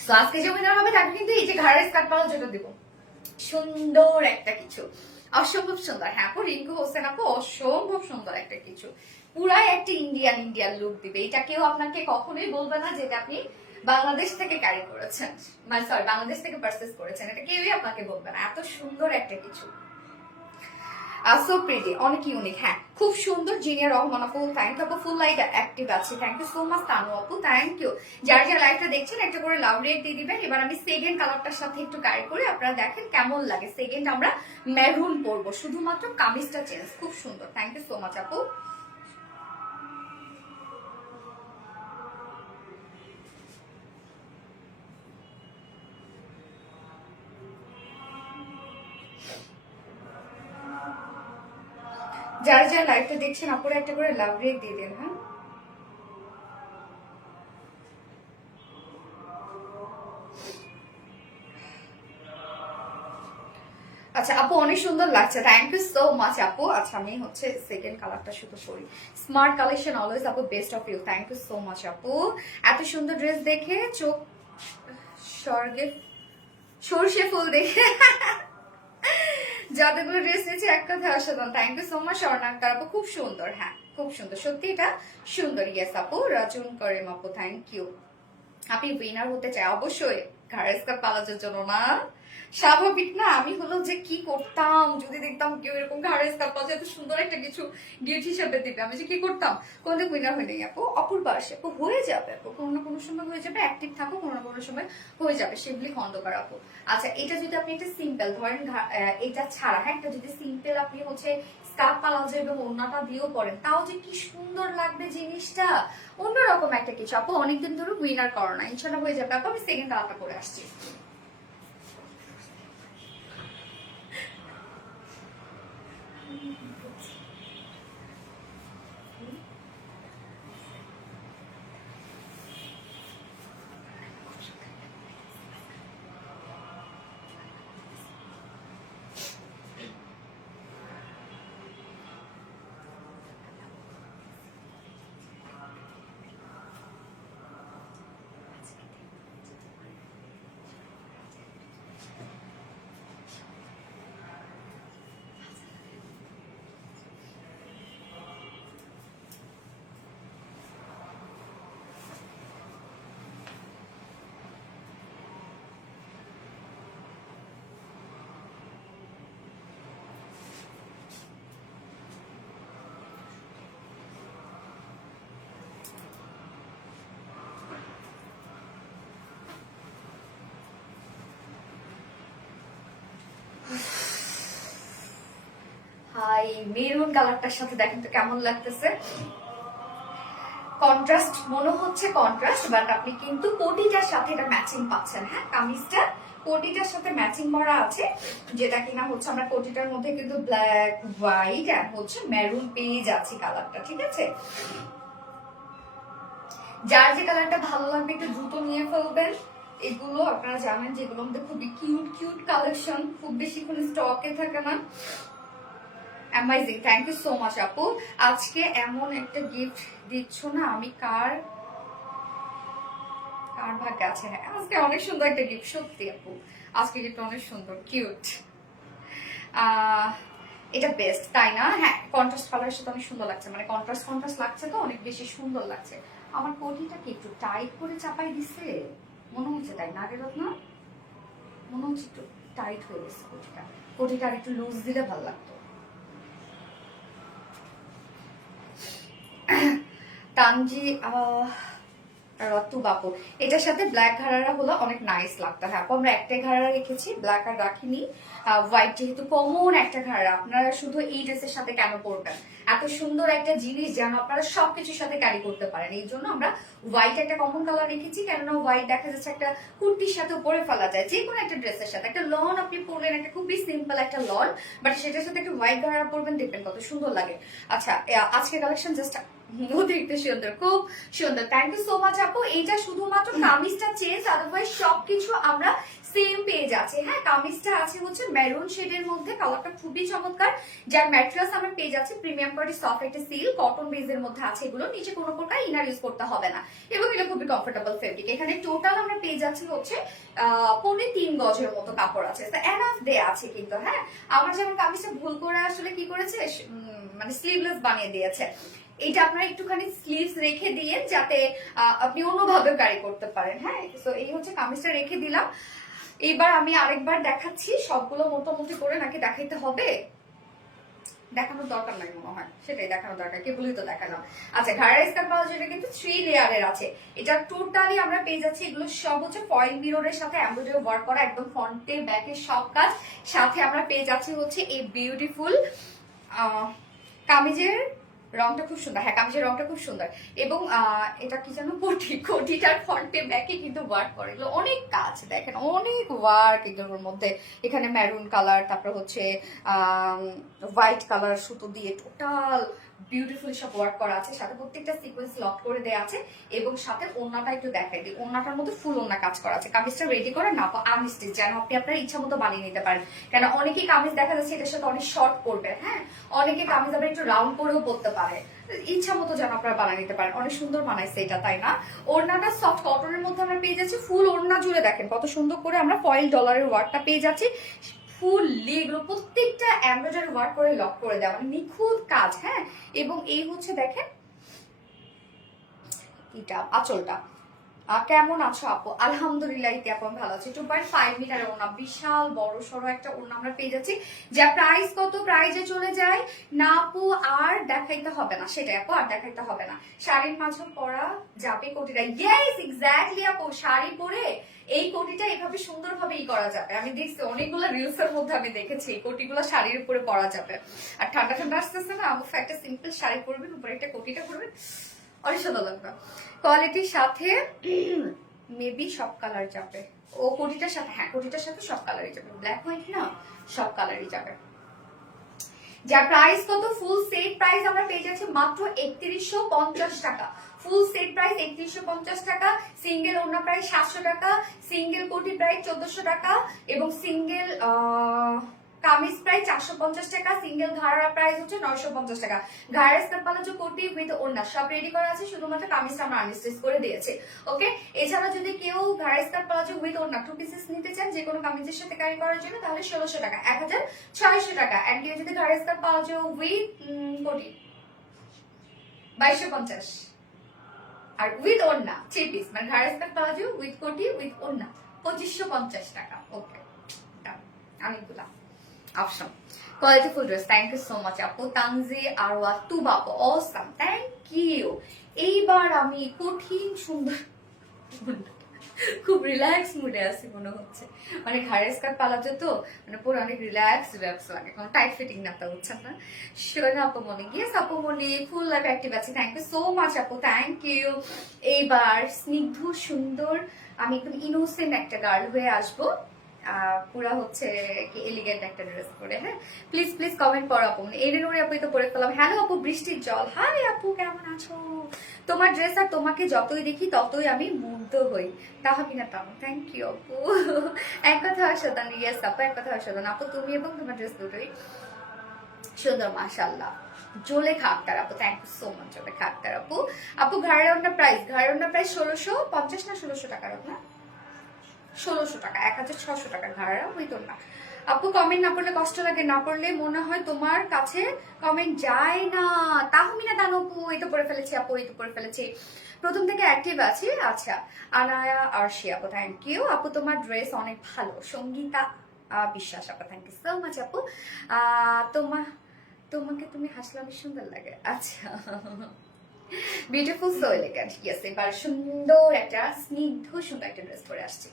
সো আজকে যে উইনার হবে তাকে কিন্তু এই যে ঘাড়ের স্কার্ট প্লাজোটা দেব, সুন্দর একটা কিছু, অসম্ভব সুন্দর। হ্যাঁ আপু রিঙ্কু হোসেন আপু অসম্ভব সুন্দর একটা কিছু, পুরাই একটা ইন্ডিয়ান লুক দিবে। এটা কেউ আপনাকে কখনোই বলবে না যে আপনি বাংলাদেশ থেকে ক্যারি করেছেন, মানে সরি বাংলাদেশ থেকে পারচেজ করেছেন, এটা কেউই আপনাকে বলবে না। এত সুন্দর একটা কিছু, সো প্রিটি, অনেক ইউনিক, হ্যাঁ খুব সুন্দর। জিনিয়া রহমান আপু থ্যাংক ইউ আপু, ফুল লাইট অ্যাক্টিভ আছে, thank you so much. Tanu আপু থ্যাংক ইউ। যারা যারা লাইভটা দেখছেন একটা করে লাভ রেট দিয়ে দিবেন। এবার আমি সেকেন্ড কালারটার সাথে একটু ক্যারি করে আপনারা দেখেন কেমন লাগে। সেকেন্ড আমরা মেরুন পরবো, শুধুমাত্র কামিজটা চেঞ্জ, খুব সুন্দর। থ্যাংক ইউ সো মাচ আপু। যারা যারা লাইভটা দেখছেন আপুরা একটা করে লাভ রেক দিয়ে দেন। হ্যাঁ, আচ্ছা আপু অনেক সুন্দর লাগছে, থ্যাংক ইউ সো মাচ আপু। আচ্ছা আমি হচ্ছে সেকেন্ড কালারটা শুধু করি, স্মার্ট কালেকশন অলওয়েজ আপু, best of you, thank you so much আপু। এত সুন্দর ড্রেস দেখে চোখ স্বর্গে সর্ষে ফুল দেখে যতগুলো ড্রেস নিয়েছে এক কথা অসাধারণ, থ্যাংক ইউ সো মাচ স্বর্ণাক্তার আপু, খুব সুন্দর, হ্যাঁ খুব সুন্দর, সত্যি এটা সুন্দর। ইয়েস আপু, রাজুন করিম আপু, থ্যাংক ইউ। আপনি উইনার হতে চাই অবশ্যই ঘাড়েস্কার পালাজের জন্য না, স্বাভাবিক না? আমি হলো যে কি করতাম যদি দেখতাম কেউ এরকম ঘাড়েস্কার পালাজে এত সুন্দর একটা কিছু গিফট হিসেবে দিবে, আমি যে কি করতাম। কোনদিন উইনার হয়ে নেই আপু, অপূর্ব আসে আপু, হয়ে যাবে আপু, কোনো না কোনো সময় হয়ে যাবে, অ্যাক্টিভ থাকো, কোনো না কোনো সময় হয়ে যাবে। শিবলি খন্দকার আপু, আচ্ছা এটা যদি আপনি একটা সিম্পল ধরেন, এটা ছাড়া হ্যাঁ একটা যদি সিম্পল আপনি হচ্ছে স্কার্ফ পালাজো এবং ওড়নাটা দিয়েও পরেন, তাও যে কি সুন্দর লাগবে জিনিসটা, অন্যরকম একটা কিছু আপু। অনেকদিন ধরে উইনার করো না, ইনশাল্লাহ হয়ে যাবে আপু। আমি সেকেন্ড আলাদা করে আসছি। হাই, মেরুন কালারটার সাথে দেখেন তো কেমন লাগতেছে, কন্ট্রাস্ট মনে হচ্ছে কন্ট্রাস্ট, বাট আপনি কিন্তু কোটিটার সাথে এটা ম্যাচিং পাচ্ছেন। হ্যাঁ, কামিজটা কোটিটার সাথে ম্যাচিং করা আছে, যেটা কিনা হচ্ছে আমরা কোটিটার মধ্যে কিন্তু ব্ল্যাক, হোয়াইট এন্ড হচ্ছে মেরুন পেয়ে যাচ্ছি কালারটা, ঠিক আছে? যার যে কালারটা ভালো লাগবে একটু দ্রুত নিয়ে ফেলবেন। এগুলো আপনারা জানেন যে এগুলোর মধ্যে খুবই কিউট কিউট কালেকশন, খুব বেশিক্ষণ স্টকে থাকে না। Amazing, thank you so much আপু। আজকে এমন একটা গিফট দিচ্ছ না, আমি কার কার ভাগ্যে আছে। হ্যাঁ আজকে অনেক সুন্দর একটা গিফট, সত্যি আপু আজকে গিফট অনেক সুন্দর কিউট। এটা বেস্ট তাই না? হ্যাঁ, কন্ট্রাস্ট কালারের সাথে অনেক সুন্দর লাগছে, মানে কন্ট্রাস্ট কন্ট্রাস্ট লাগছে তো অনেক বেশি সুন্দর লাগছে। আমার কোটিটা কি একটু টাইট করে চাপাই দিছে মনে হচ্ছে, তাই না আগের না? মনে হচ্ছে একটু টাইট হয়ে গেছে কোটিটা, কোটিটা আর একটু লুজ দিলে ভালো লাগতো। তানজি রত্তু বাপু, এটার সাথে ব্ল্যাক ঘাড়ারা হলো অনেক নাইস লাগতো। হ্যাঁ আপু আমরা একটাই ঘাড়া রেখেছি, ব্ল্যাক আর রাখিনি। হোয়াইট যেহেতু কমন একটা ঘাড়া, আপনারা শুধু এই ড্রেসের সাথে কেন পরবেন? এত সুন্দর একটা জিনিস যেন আপনারা সবকিছুর সাথে ক্যারি করতে পারেন, এই জন্য আমরা হোয়াইট একটা কমন কালার রেখেছি। কেননা হোয়াইট দেখা যাচ্ছে একটা কুর্তির সাথে পরে ফেলা যায়, যে কোনো একটা ড্রেসের সাথে। একটা লন আপনি পরলেন, একটা খুবই সিম্পল একটা লন, বাট সেটার সাথে একটা হোয়াইট ঘাড়া পরবেন, দেখবেন কত সুন্দর লাগে। আচ্ছা আজকে কালেকশন জাস্ট দেখতে সুন্দর, খুব সুন্দর, থ্যাংক ইউ সো মাচ আপু। এইটা শুধুমাত্র কামিজটা চেঞ্জ, আদারওয়াইজ সবকিছু আমরা সেম পেয়ে যাচ্ছে। হ্যাঁ কামিজটা আছে হচ্ছে মেরুন শেডের মধ্যে, কালারটা খুবই চমৎকার, যার ম্যাটেরিয়ালস আমরা পেয়ে যাচ্ছি প্রিমিয়াম কোয়ালিটি সফট একটা সিল্ক কটন বেজের মধ্যে আছে। এগুলো নিচে কোনো প্রকার ইনার ইউজ করতে হবে না এবং এটা খুবই কমফোর্টেবল ফেব্রিক। এখানে টোটাল আমরা পেয়ে যাচ্ছি হচ্ছে 3.25 গজের মতো কাপড় আছে, এনাফ ডে আছে কিন্তু। হ্যাঁ আমার যেমন কামিজটা ভুল করে আসলে কি করেছে, মানে স্লিভলেস বানিয়ে দিয়েছে, এটা আপনারা একটুখানি স্লিভস রেখে দিয়ে যাতে আপনি অন্যভাবে ক্যারি করতে পারেন। হ্যাঁ তো এই হচ্ছে কামিজটা রেখে দিলাম। এবার আমি আরেকবার দেখাচ্ছি, সবগুলো মোটামুটি করে নাকি দেখাইতে হবে, দেখানোর দরকার নাই মনে হয়, সেটাই দেখানোর দরকার, কেবলই তো দেখালাম। আচ্ছা ঘাড়ের স্কার্ফ পাওয়া যেটা কিন্তু 3 লেয়ারের আছে, এটা টোটালি আমরা পেয়ে যাচ্ছি। এগুলো সব হচ্ছে ফয়েল মিররের সাথে এমব্রয়ডারি ওয়ার্ক করা, একদম ফ্রন্টে ব্যাকে সব কাজ। সাথে আমরা পেয়ে যাচ্ছি হচ্ছে এই বিউটিফুল কামিজের রংটা খুব সুন্দর, হ্যাঁ কামিজের রংটা খুব সুন্দর। এবং এটা কি যেন কোটি, কোটিটার ফ্রন্টে ব্যাকে কিন্তু ওয়ার্ক করে, এগুলো অনেক কাজ, দেখেন অনেক ওয়ার্ক এগুলোর মধ্যে। এখানে মেরুন কালার, তারপর হচ্ছে হোয়াইট কালার সুতো দিয়ে টোটাল বিউটিফুল সব ওয়ার্ক করা আছে, সাথে প্রত্যেকটা সিকোয়েন্স লক করে দেওয়া আছে। এবং সাথে ওড়নাটা একটু দেখাই দিই, ওড়নাটার মধ্যে ফুল ওড়না কাজ করা আছে। কামিজটা রেডি করে না আনস্টিচ, যেন আপনি আপনার ইচ্ছা মতো বানিয়ে নিতে পারেন। কেন অনেকেই কামিজ দেখা যাচ্ছে এটার সাথে অনেক শর্ট পরবে, হ্যাঁ অনেকে কামিজ আবার একটু রাউন্ড করেও পরতে পারে, ইচ্ছা মতো যেন আপনারা বানিয়ে নিতে পারেন। অনেক সুন্দর বানাইছে এটা, তাই না? ওড়নাটা সফট কটনের মধ্যে আমরা পেয়ে যাচ্ছি, ফুল ওড়না জুড়ে দেখেন কত সুন্দর করে আমরা ফয়েল ডলারের ওয়ার্কটা পেয়ে যাচ্ছি। ফুললি এগুলো প্রত্যেকটা এমব্রয়ডারি ওয়ার্ক করে লক করে দেওয়া, মানে নিখুঁত কাজ, হ্যাঁ। এবং এই হচ্ছে দেখেন এটা আঁচলটা। কেমন আছো আপু? আলহামদুলিল্লাহ আপু আমি ভালো আছি। 2.5 মিটার ওড়না, বিশাল বড় সড়ো একটা ওড়না আমরা পেয়ে যাচ্ছি, যা প্রাইস কত প্রাইজে চলে যায় না আপু, আর দেখাইতে হবে না, সেটাই আপু আর দেখাইতে হবে না। শাড়ির মাঝে পরা যাবে কোটিটা, ইয়েস এক্স্যাক্টলি আপু, শাড়ি পরে এই কোটিটা এভাবে সুন্দরভাবে করা যাবে। আমি দেখছি অনেকগুলো রিলস এর মধ্যে আমি দেখেছি এই কোটিগুলো শাড়ির উপরে পরা যাবে। আর ঠান্ডা ঠান্ডা আসতেছে না, আপু একটা সিম্পল শাড়ি পরবেন, উপরে একটা কোটিটা পরবেন, অনেক সুন্দর লাগবে। কোয়ালিটির সাথে মেবি সব কালার যাবে, ও কোটিটার সাথে, হ্যাঁ কোটিটার সাথে সব কালারই যাবে, ব্ল্যাক হোয়াইট না সব কালারই যাবে। যার প্রাইস কত, ফুল সেট প্রাইস আমরা পেয়ে যাচ্ছি মাত্র 3150 টাকা। ফুল সেট প্রাইস 3150 টাকা, সিঙ্গেল ওড়না প্রাইস 700 টাকা, সিঙ্গেল কোটি প্রাইস 1400 টাকা, এবং সিঙ্গেল কামিজ প্রাইস 450 টাকা, সিঙ্গেল ঘাড়া প্রাইস হচ্ছে 950 টাকা। ঘাড়া স্কার্ট প্লাজো কোটি উইথ ওড়না সব রেডি করা আছে, শুধুমাত্র কামিজটা আমরা আনস্টিচ করে দিয়েছি। ওকে, এছাড়া যদি কেউ ঘাড়া স্কার্ট প্লাজো উইথ ওড়না 2 পিসেস নিতে চান যে কোনো কামিজের সাথে ক্যারি করার জন্য, তাহলে 1600 টাকা, 1600 টাকা। এন্ড কেউ যদি ঘাড়া স্কার্ট প্লাজো উইথ কোটি 2250, আর উইথ ওড়না 3 পিস, মানে ঘাড়া স্কার্ট প্লাজো উইথ কোটি উইথ ওড়না 2550 টাকা। ওকে, অনেকগুলা option. Qualityful dress, thank you so much আপু। তানজি আরওয়া তুবা আপু, অসাম, থ্যাংক ইউ। এইবার আমি কঠিন সুন্দর খুব রিল্যাক্স মুডে আছি মনে হচ্ছে, মানে ঘাড়ের স্কার্ট পালাজো তো, মানে পুরো অনেক রিল্যাক্স রিল্যাক্স লাগে, কোনো টাইট ফিটিং না, তা বুঝছেন না। শোনা আপু মনি, ইয়েস আপু মনি, ফুল লাইফ অ্যাক্টিভ আছে, থ্যাংক ইউ সো মাচ আপু, থ্যাংক ইউ। এইবার স্নিগ্ধ সুন্দর আমি একদম ইনোসেন্ট একটা গার্ল হয়ে আসবো, পুরা হচ্ছে এলিগেন্ট একটা ড্রেস পরে, হ্যাঁ প্লিজ প্লিজ কমেন্ট করো আপু। এনে নোরে আপু তো পরে ফেলাম। হ্যালো আপু, বৃষ্টির জল, হাই আপু কেমন আছো? তোমার ড্রেস আর তোমাকে যতই দেখি ততই আমি মুগ্ধ হই, তাহলে না তাও, থ্যাংক ইউ আপু। এক কথা অসাধারণ, ইয়েস আপু এক কথা অসাধারণ আপু, তুমি এবং তোমার ড্রেস দুটোই সুন্দর মাশাআল্লাহ। জোলে খাক্তার আপু, থ্যাংক ইউ সো মাচ জোলে খাক্তার আপু। আপু ঘাড়ের ওড়না প্রাইস, ঘাড়ের ওড়না প্রাইস 1650 না 1600 টাকার না, 1600 টাকা, 1600 টাকা ঘাড়া হইতো না আপু। কমেন্ট না করলে কষ্ট লাগে, না করলে মনে হয় তোমার কাছে কমেন্ট যায় না। তাহমিনা দানপু, এই তো পড়ে ফেলেছি আপু, এই তো পড়ে ফেলেছি, প্রথম থেকে অ্যাক্টিভ আছি। আচ্ছা, আনায়া আরশি আপু, থ্যাংক ইউ আপু, তোমার ড্রেস অনেক ভালো। সঙ্গীতা বিশ্বাস আপু, থ্যাংক ইউ সো মাচ আপু। তোমাকে তুমি হাসলে অনেক সুন্দর লাগে। আচ্ছা, বিউটিফুল সো এলিগেন্ট, ইয়েস। এবার সুন্দর একটা স্নিগ্ধ সুন্দর একটা ড্রেস পরে আসছি।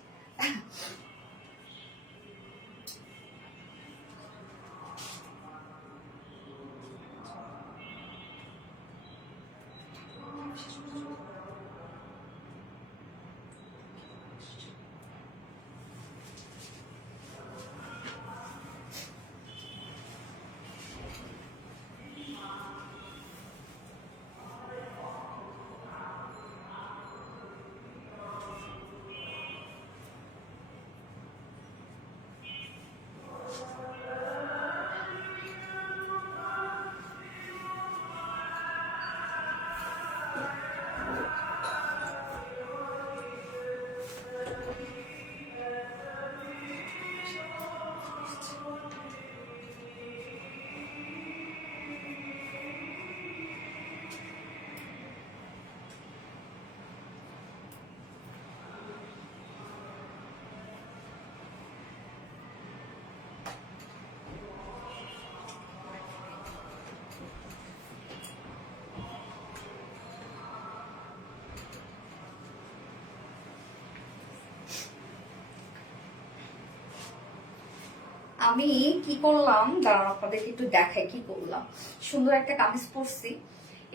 আমি কি করলাম দাঁড়ান আপনাদেরকে একটু দেখাই কি করলাম। সুন্দর একটা কামিজ পরছি,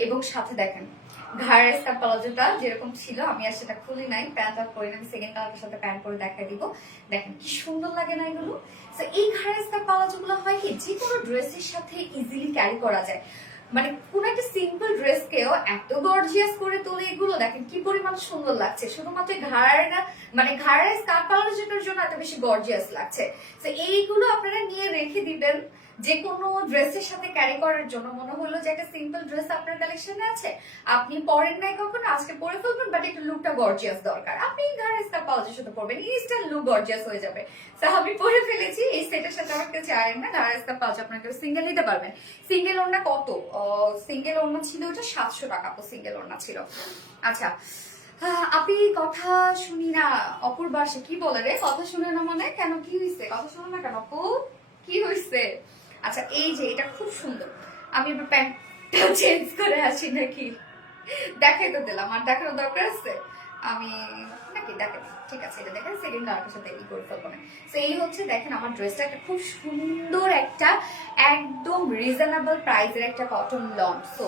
এবং সাথে দেখেন ঘাড়ের স্কার্ট প্লাজোটা যেরকম ছিল, আমি আর সেটা খুলি নাই, প্যান্ট আপ করি না, আমি সেকেন্ড কালারের সাথে প্যান্ট পরে দেখাই দিব। দেখেন কি সুন্দর লাগে না এগুলো। তো এই ঘাড়ের স্কার্ট প্লাজো গুলো হয় কি যে কোনো ড্রেসের সাথে ইজিলি ক্যারি করা যায়, মানে কোন একটা সিম্পল ড্রেস কেও এত গর্জিয়াস করে তোলে এগুলো। দেখেন কি পরিমাণ সুন্দর লাগছে, শুধুমাত্র ঘাড়ের স্কার্ট প্লাজোটার জন্য এত বেশি গর্জিয়াস লাগছে। তো এইগুলো আপনারা নিয়ে রেখে দিবেন যে কোনো ড্রেসের সাথে ক্যারি করার জন্য। মনে হলো যে একটা সিম্পল ড্রেস আপনার কালেকশনে আছে, আপনি পরেন নাই কখনো, আজকে পরে ফেলবেন, বাট একটু লুকটা গর্জিয়াস দরকার, আপনি ঘাড়ের স্কার্ট প্লাজোর সাথে পরবেন, ইনস্ট্যান্ট লুক গর্জিয়াস হয়ে যাবে। তো আমি পরে ফেলেছি এই সেটের সাথে, আমার কাছে আয়েন না ঘাড়ের স্কার্ট প্লাজো আপনাকে সিঙ্গেল নিতে পারবেন। সিঙ্গেল ওড়না কত? সিঙ্গেল ওড়না ছিল ওটা 700 টাকা, সিঙ্গেল ওড়না ছিল। আচ্ছা আপনি কথা শুনি না, অপূর্ব আসে কি বলে রে, কথা শুনে না মানে কেন, কি হয়েছে, কথা শুনে না কেন আপু, কি হয়েছে? আচ্ছা এই যে এটা খুব সুন্দর, আমি এবার প্যান্টটা চেঞ্জ করে আসি নাকি, দেখাই তো দিলাম, আর দেখানোর দরকার আছে আমি নাকি, দেখেন ঠিক আছে, এটা দেখেন সেকেন্ড কালারের সাথে ই করে ফেলবো না। তো এই হচ্ছে দেখেন আমার ড্রেসটা একটা খুব সুন্দর একটা একদম রিজনেবল প্রাইসের একটা cotton loan. So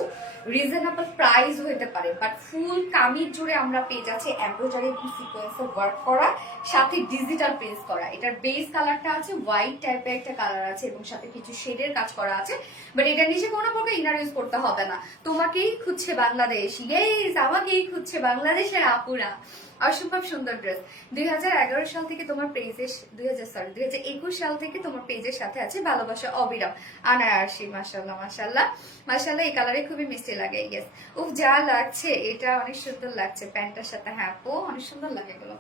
reasonable price হতে পারে, বাট ফুল কামিজ জুড়ে আমরা পেয়ে যাচ্ছি এমব্রয়ডারি এবং সিকোয়েন্সে ওয়ার্ক করা, সাথে ডিজিটাল প্রিন্ট করা। এটার বেস কালারটা আছে হোয়াইট টাইপের একটা কালার আছে এবং সাথে কিছু শেডের কাজ করা আছে, বাট এটা নিচে কোনো প্রকার ইনার ইউজ করতে হবে না। তোমাকেই খুঁজছে বাংলাদেশ, ইয়েস আমাকেই খুঁজছে বাংলাদেশের আপুরা। অসম্ভব সুন্দর ড্রেস। 2011 সাল থেকে তোমার পেজের 2021 সাল থেকে তোমার পেজের সাথে আছে ভালোবাসা অবিরাম আনারসি। মাশাআল্লাহ মাশাআল্লাহ মাশাআল্লাহ, এই কালারে খুবই মিষ্টি লাগে। ইয়েস উফ যা লাগছে, এটা অনেক সুন্দর লাগছে প্যান্টটার সাথে। হ্যাঁ আপু অনেক সুন্দর লাগে এগুলো।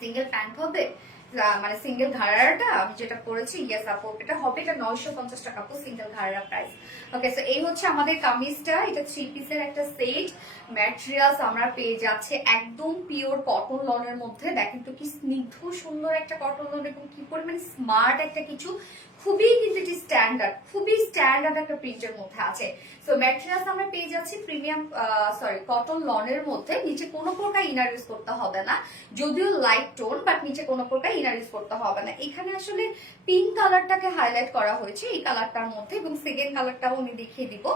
সিঙ্গেল প্যান্ট হবে, মানে সিঙ্গেল ঘাড়াটা আমি যেটা পরেছি, ইয়েস আপু এটা হবে, এটা 950 টাকা আপু সিঙ্গেল ঘাড়া প্রাইস। ওকে সো এই হচ্ছে আমাদের কামিজটা, এটা 3 পিসের একটা সেট। ম্যাটেরিয়ালস আমরা পেয়ে যাচ্ছে একদম পিওর কটন লনের মধ্যে। দেখেন তো কি স্নিগ্ধ সুন্দর একটা কটন লন এবং কি পরিমাণে স্মার্ট একটা কিছু, খুবই কিন্তু এটি স্ট্যান্ডার্ড, খুবই স্ট্যান্ডার্ড একটা প্রিন্টের মধ্যে আছে। সো ম্যাটেরিয়ালস আমরা পেয়ে যাচ্ছি প্রিমিয়াম কটন লনের মধ্যে, নিচে কোনো প্রকার ইনার ইউজ করতে হবে না, যদিও লাইট টোন, বাট নিচে কোনো প্রকার ইনার ইউজ করতে হবে না। এখানে আসলে পিঙ্ক কালারটাকে হাইলাইট করা হয়েছে এই কালারটার মধ্যে, এবং সেকেন্ড কালারটাও আমি দেখিয়ে দিব।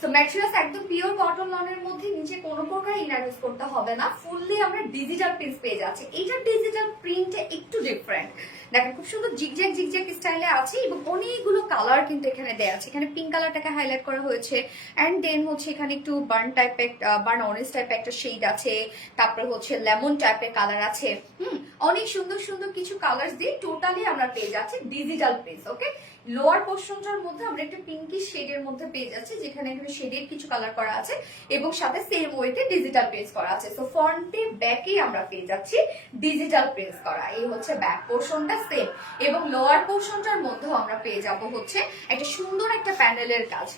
সো ম্যাটেরিয়ালস একদম পিওর কটন লনের মধ্যে, নিচে কোনো প্রকার ইনার ইউজ করতে হবে না। ফুললি আমরা ডিজিটাল প্রিন্ট পেয়ে যাচ্ছি, এইটার ডিজিটাল প্রিন্ট একটু ডিফারেন্ট। দেখেন খুব সুন্দর জিগজ্যাগ জিগজ্যাগ স্টাইলে আছে এবং অনেকগুলো কালার কিন্তু এখানে দেওয়া আছে। এখানে পিঙ্ক কালারটাকে হাইলাইট করা হয়েছে, অ্যান্ড দেন হচ্ছে এখানে একটু বার্ন অরেঞ্জ টাইপের একটা শেড আছে, তারপর হচ্ছে লেমন টাইপের কালার আছে। অনেক সুন্দর সুন্দর কিছু কালার দিয়ে টোটালি আমরা পেয়ে যাচ্ছি ডিজিটাল প্রিন্ট। ওকে লোয়ার পোর্শনটার মধ্যে আমরা একটা পিঙ্কি শেডের মধ্যে পেয়ে যাচ্ছি, যেখানে এখানে শেডের কিছু কালার করা আছে এবং সাথে সেম ওয়েতে ডিজিটাল প্রিন্ট করা আছে। সো ফ্রন্টে ব্যাকে আমরা পেয়ে যাচ্ছি ডিজিটাল প্রিন্ট করা। এই হচ্ছে ব্যাক পোর্শনটা সেম, এবং লোয়ার পোর্শনটার মধ্যেও আমরা পেয়ে যাব হচ্ছে একটা সুন্দর একটা প্যানেলের কাজ।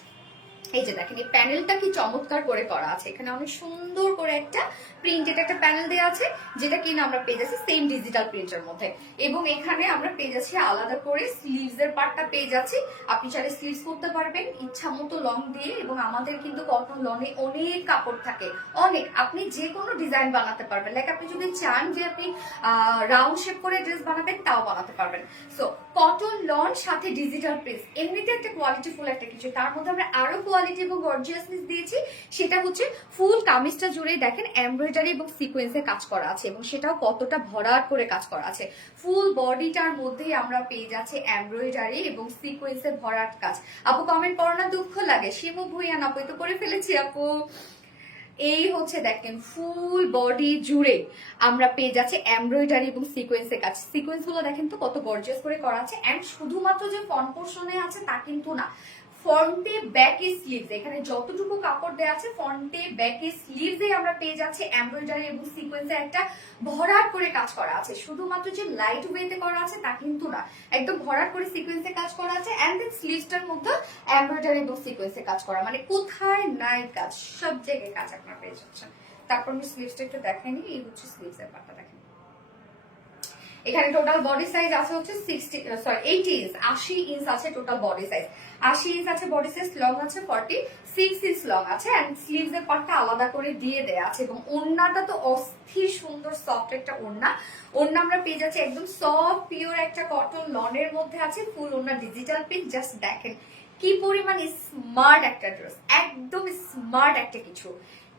এই যে দেখেন এই প্যানেলটা কি চমৎকার করে করা আছে, এখানে অনেক সুন্দর করে একটা প্রিন্টেড একটা প্যানেল দেওয়া আছে, যেটা কিনা আমরা পেয়ে যাচ্ছি সেম ডিজিটাল প্রিন্টের মধ্যে। এবং এখানে আমরা পেয়ে যাচ্ছি আলাদা করে স্লিভস এর পার্টটা পেয়ে যাচ্ছি, আপনি চাইলে স্লিভস করতে পারবেন ইচ্ছা মতো লং দিয়ে। এবং আমাদের কিন্তু কটন লনে অনেক কাপড় থাকে, অনেক, আপনি যে কোনো ডিজাইন বানাতে পারবেন। লাইক আপনি যদি চান যে আপনি রাউন্ড শেপ করে ড্রেস বানাবেন, তাও বানাতে পারবেন। সো কটন লন সাথে ডিজিটাল প্রিন্ট এমনিতে একটা কোয়ালিটিফুল একটা কিছু, তার মধ্যে আমরা আরো কোয়ালিটি এবং গর্জিয়াসনেস দিয়েছি। সেটা হচ্ছে ফুল কামিজটা জুড়ে দেখেন এমব্রয়ডারি এবং সিকোয়েন্সের কাজ করা আছে, এবং সেটাও কতটা ভরাট করে কাজ করা আছে। ফুল বডিটার মধ্যেই আমরা পেয়ে যাচ্ছি এমব্রয়ডারি এবং সিকোয়েন্সের ভরাট কাজ। আপু কমেন্ট করো না, দুঃখ লাগে, শিমু ভুইয়া আপু তো করে ফেলেছি আপু। এই হচ্ছে দেখেন ফুল বডি জুড়ে আমরা পেয়ে যাচ্ছি এমব্রয়ডারি এবং সিকোয়েন্সের কাজ। সিকোয়েন্স গুলো দেখেন তো কত গর্জিয়াস করে করা আছে। এন্ড শুধুমাত্র যে ফ্রন্ট পোর্শনে আছে তা কিন্তু না, ফ্রন্টে ব্যাকে স্লিভস, এখানে যতটুকু কাপড় দেওয়া আছে ফ্রন্টে ব্যাকে স্লিভসে আমরা পেয়ে যাচ্ছি এমব্রয়ডারি এবং সিকোয়েন্সের একটা ভরাট করে কাজ করা আছে। শুধুমাত্র যে লাইট ওয়েতে করা আছে তা কিন্তু না, একদম ভরাট করে সিকোয়েন্সে কাজ করা আছে। এন্ড দেন স্লিভসটার মধ্যে এমব্রয়ডারি এবং সিকোয়েন্সে কাজ করা, মানে কোথায় নাই কাজ, সব জায়গায় কাজ আপনারা পেয়ে যাচ্ছেন। তারপর আমি স্লিভসটা একটু দেখাইনি, এই হচ্ছে স্লিভসের পার্টটা দেখেন। এখানে টোটাল বডি সাইজ আছে হচ্ছে 80 ইঞ্চ, 80 ইঞ্চ আছে টোটাল বডি সাইজ। 80 ইঞ্চ আছে বডি সাইজ, লং আছে 46 ইঞ্চ লং আছে, এন্ড স্লিভস এর পার্টটা আলাদা করে দিয়ে দেয়া আছে। এবং ওড়নাটা তো অস্থির সুন্দর সফট একটা ওড়না। ওড়না আমরা পেয়ে যাচ্ছি একদম সফট পিওর একটা কটন লনের মধ্যে আছে, ফুল ওড়না ডিজিটাল প্রিন্ট। জাস্ট দেখেন কি পরিমাণ স্মার্ট একটা ড্রেস, একদম স্মার্ট একটা কিছু।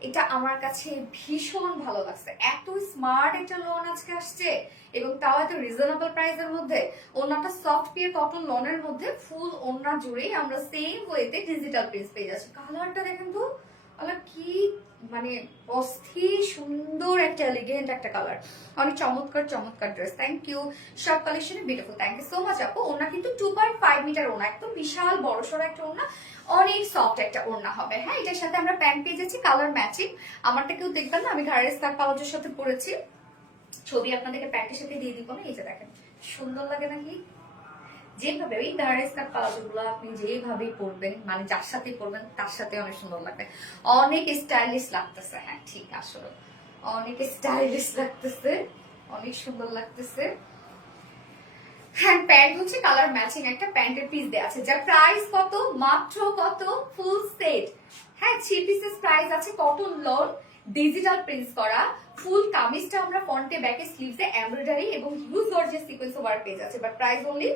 এটা আমার কাছে ভীষণ ভালো লাগছে। এত স্মার্ট একটা লোন আজকে আসছে এবং তাও এত রিজনেবল প্রাইসের মধ্যে। ওনাটা সফট পিওর কটন লনের মধ্যে ফুল ওনা জুড়েই আমরা সেম ওয়েতে ডিজিটাল প্রিন্ট পেয়ে যাচ্ছি। কালারটা দেখেন তো, কি মানে অস্থির সুন্দর একটা এলিগেন্ট একটা কালার, অনেক চমৎকার চমৎকার ড্রেস। থ্যাংক ইউ, সব কালেকশনে beautiful, thank you so much আপু। ওনা কিন্তু 2.5 মিটার ওনা, একদম বিশাল বড় সড়ো একটা ওনা, অনেক সফট একটা ওড়না হবে। হ্যাঁ, এটার সাথে আমরা প্যান্ট পেয়ে যাচ্ছি কালার ম্যাচিং। আমারটা কেউ দেখবেন না, আমি ঘাড়ের স্কার্ট পালাজোর সাথে পরেছি, ছবি আপনাদেরকে প্যান্টের সাথে দিয়ে দিব না। এই যে দেখেন সুন্দর লাগে নাকি, যেভাবে ওই ঘাড়ের স্কার্ট পালাজো গুলো আপনি যেভাবেই পরবেন, মানে যার সাথে পরবেন তার সাথে অনেক সুন্দর লাগবে, অনেক স্টাইলিশ লাগতেছে। হ্যাঁ ঠিক, আসলে অনেক স্টাইলিশ লাগতেছে, অনেক সুন্দর লাগতেছে। হ্যাঁ, প্যান্ট হচ্ছে কালার ম্যাচিং একটা প্যান্টের পিস দেওয়া আছে, যার প্রাইস কত, মাত্র কত, ফুল সেট। হ্যাঁ, 3 পিসেস প্রাইস আছে, কটন লন ডিজিটাল প্রিন্টস করা ফুল কামিজটা আমরা ফ্রন্টে ব্যাকে স্লিভসে এমব্রয়ডারি এবং হিউজ গর্জিয়াস সিকোয়েন্স ওয়ার্ক পেয়ে যাচ্ছে, বাট প্রাইস অনলি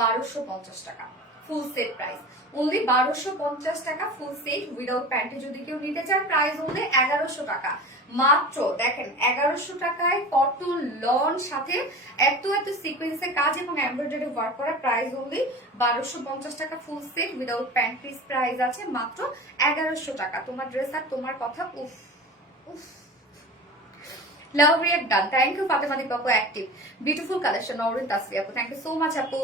1250 টাকা ফুল সেট প্রাইস, অনলি 1250 টাকা ফুল সেট উইদাউট প্যান্টে। যদি কেউ নিতে চান প্রাইস অনলি 1100 টাকা মাত্র। দেখেন 1100 টাকায় কটন লন সাথে এত এত সিকোয়েন্সে কাজ এবং এমব্রয়ডারি ওয়ার্ক করা, প্রাইস অনলি 1250 টাকা full set without pant piece price আছে মাত্র 1100 টাকা। তোমার ড্রেস আর তোমার কথা, উফ উফ, love react done. Thank you Fatema Deep আপু, active beautiful collection. Nowrin Tasfi আপু, থ্যাংক ইউ সো মাচ আপু।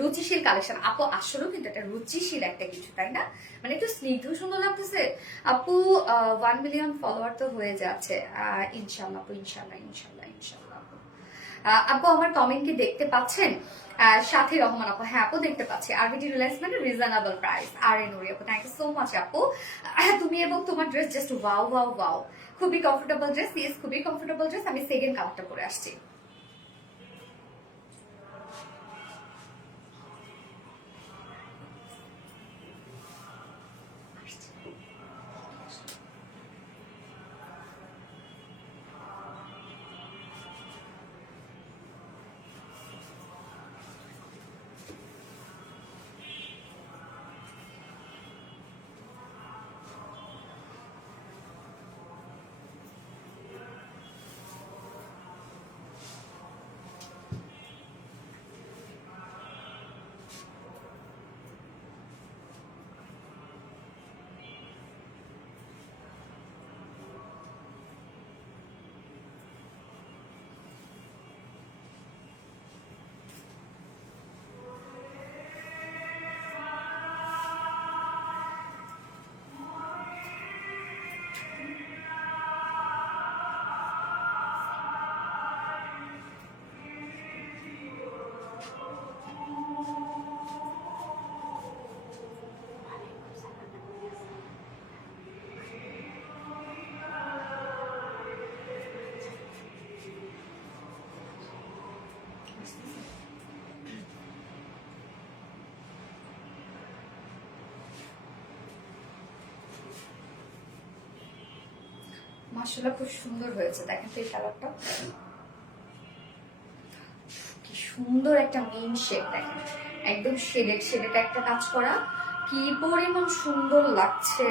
রুচিশীল কালেকশন আপু, আসলেও কিন্তু এটা রুচিশীল একটা কিছু, তাই না? মানে একটু স্নিগ্ধ সুন্দর লাগতেছে আপু। 1 মিলিয়ন ফলোয়ার তো হয়ে যাচ্ছে ইনশাল্লাহ আপু, ইনশাল্লাহ ইনশাল্লাহ ইনশাল্লাহ আপু। আপু আমার কমেন্ট কি দেখতে পাচ্ছেন? সাথী রহমান আপু, হ্যাঁ আপু দেখতে পাচ্ছি। আরবিটি রিলায়েন্স মানে রিজনেবল প্রাইস। আর এ নুরি আপু, থ্যাংক ইউ সো মাচ আপু। তুমি এবং তোমার dress just wow wow wow, খুবই কমফোর্টেবল ড্রেস। ইয়েস, খুবই কমফোর্টেবল ড্রেস। আমি সেকেন্ড কালারটা পরে আসছি। মাশাআল্লাহ খুব সুন্দর হয়েছে, দেখেন তো এই কালারটা কি সুন্দর, একটা মেইন শেড দেখেন, একদম শেডেড শেডেড একটা কাজ করা, কি পরিমাণ সুন্দর লাগছে,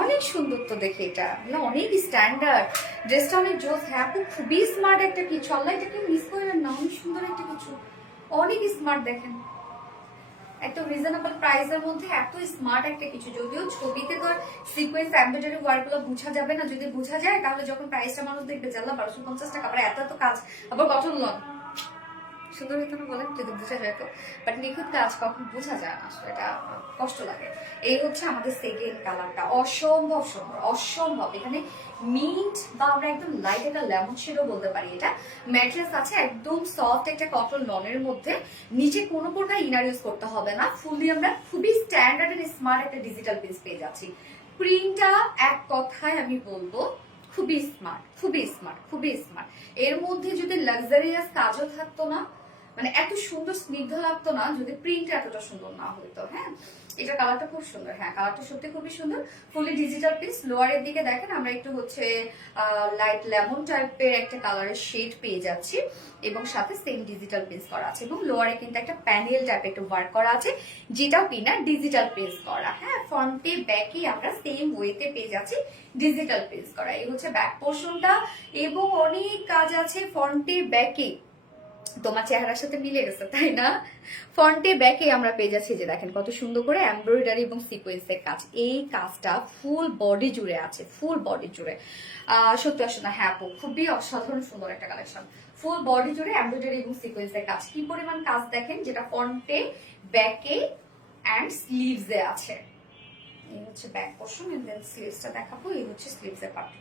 অনেক সুন্দর তো দেখে। এটা অনেক স্ট্যান্ডার্ড, ড্রেসটা অনেক জোস। হ্যাঁ আপু খুবই স্মার্ট একটা কিছু, আল্লাহ এটাকে মিস করেন না, অনেক সুন্দর একটা কিছু, অনেক স্মার্ট। দেখেন এত রিজনেবল প্রাইসের মধ্যে এত স্মার্ট একটা কিছু, যদিও ছবিতে তো সিকোয়েন্স এমব্রয়ডারি ওয়ার্ক গুলো বোঝা যাবে না, যদি বোঝা যায় তাহলে যখন প্রাইসটা মানুষ দেখবে জানলা 1250 টাকা, আবার এত এত কাজ, আবার গঠন লন সুন্দর হইতো না বলেন, যদি বোঝা যায় তো, বাট নিখুঁত কাজ কখন বোঝা যায় না, আসলে এটা কষ্ট লাগে। এই হচ্ছে আমাদের সেকেন্ড কালারটা, অসম্ভব সুন্দর, অসম্ভব। এখানে মিন্ট বা আমরা একদম লাইট একটা লেমন শেডও বলতে পারি। এটা ম্যাট্রেস আছে একদম সফট একটা কটন লনের মধ্যে, নিচে কোনো প্রকার ইনার ইউজ করতে হবে না, ফুললি আমরা খুবই স্ট্যান্ডার্ড এন্ড স্মার্ট একটা ডিজিটাল পিস পেয়ে যাচ্ছি। প্রিন্টটা এক কথায় আমি বলবো খুবই স্মার্ট, খুবই স্মার্ট, খুবই স্মার্ট। এর মধ্যে যদি লাক্সারিয়াস কাজও থাকতো না, মানে এত সুন্দর স্নিগ্ধ লাগতো না যদি প্রিন্ট এতটা সুন্দর না হইতো। হ্যাঁ, এটা কালারটা খুব সুন্দর, হ্যাঁ কালারটা সত্যি খুবই সুন্দর। ফুলি ডিজিটাল পিস। লোয়ারের দিকে দেখেন আমরা একটু হচ্ছে লাইট লেমন টাইপের একটা কালারের শেড পেয়ে যাচ্ছি এবং সাথে সেম ডিজিটাল পিস করা আছে এবং লোয়ারে কিন্তু একটা প্যানেল টাইপের একটা ওয়ার্ক করা আছে যেটাও কিনা ডিজিটাল পিস করা। হ্যাঁ, ফ্রন্টে ব্যাকে আমরা সেম ওয়েতে পেয়ে যাচ্ছি ডিজিটাল পিস করা। এই হচ্ছে ব্যাক পোর্শনটা এবং অনেক কাজ আছে ফ্রন্টে ব্যাকে। তোমার চেহারার সাথে মিলে গেছে তাই না? ফ্রন্টে ব্যাকে আমরা পেয়ে যাচ্ছি যে দেখেন কত সুন্দর করে এমব্রয়ডারি এবং সিকোয়েন্সের কাজ। এই কাজটা ফুল বডি জুড়ে আছে, ফুল বডি জুড়ে। সত্যি আসলে হ্যাঁ আপু, খুবই অসাধারণ সুন্দর একটা কালেকশন। ফুল বডি জুড়ে এমব্রয়ডারি এবং সিকোয়েন্সের কাজ। কি পরিমাণ কাজ দেখেন, যেটা ফ্রন্টে ব্যাকে অ্যান্ড স্লিভসে আছে। এই হচ্ছে ব্যাক পোর্শন এন্ড দেন স্লিভসটা দেখাবো। এই হচ্ছে স্লিভসের পার্ট,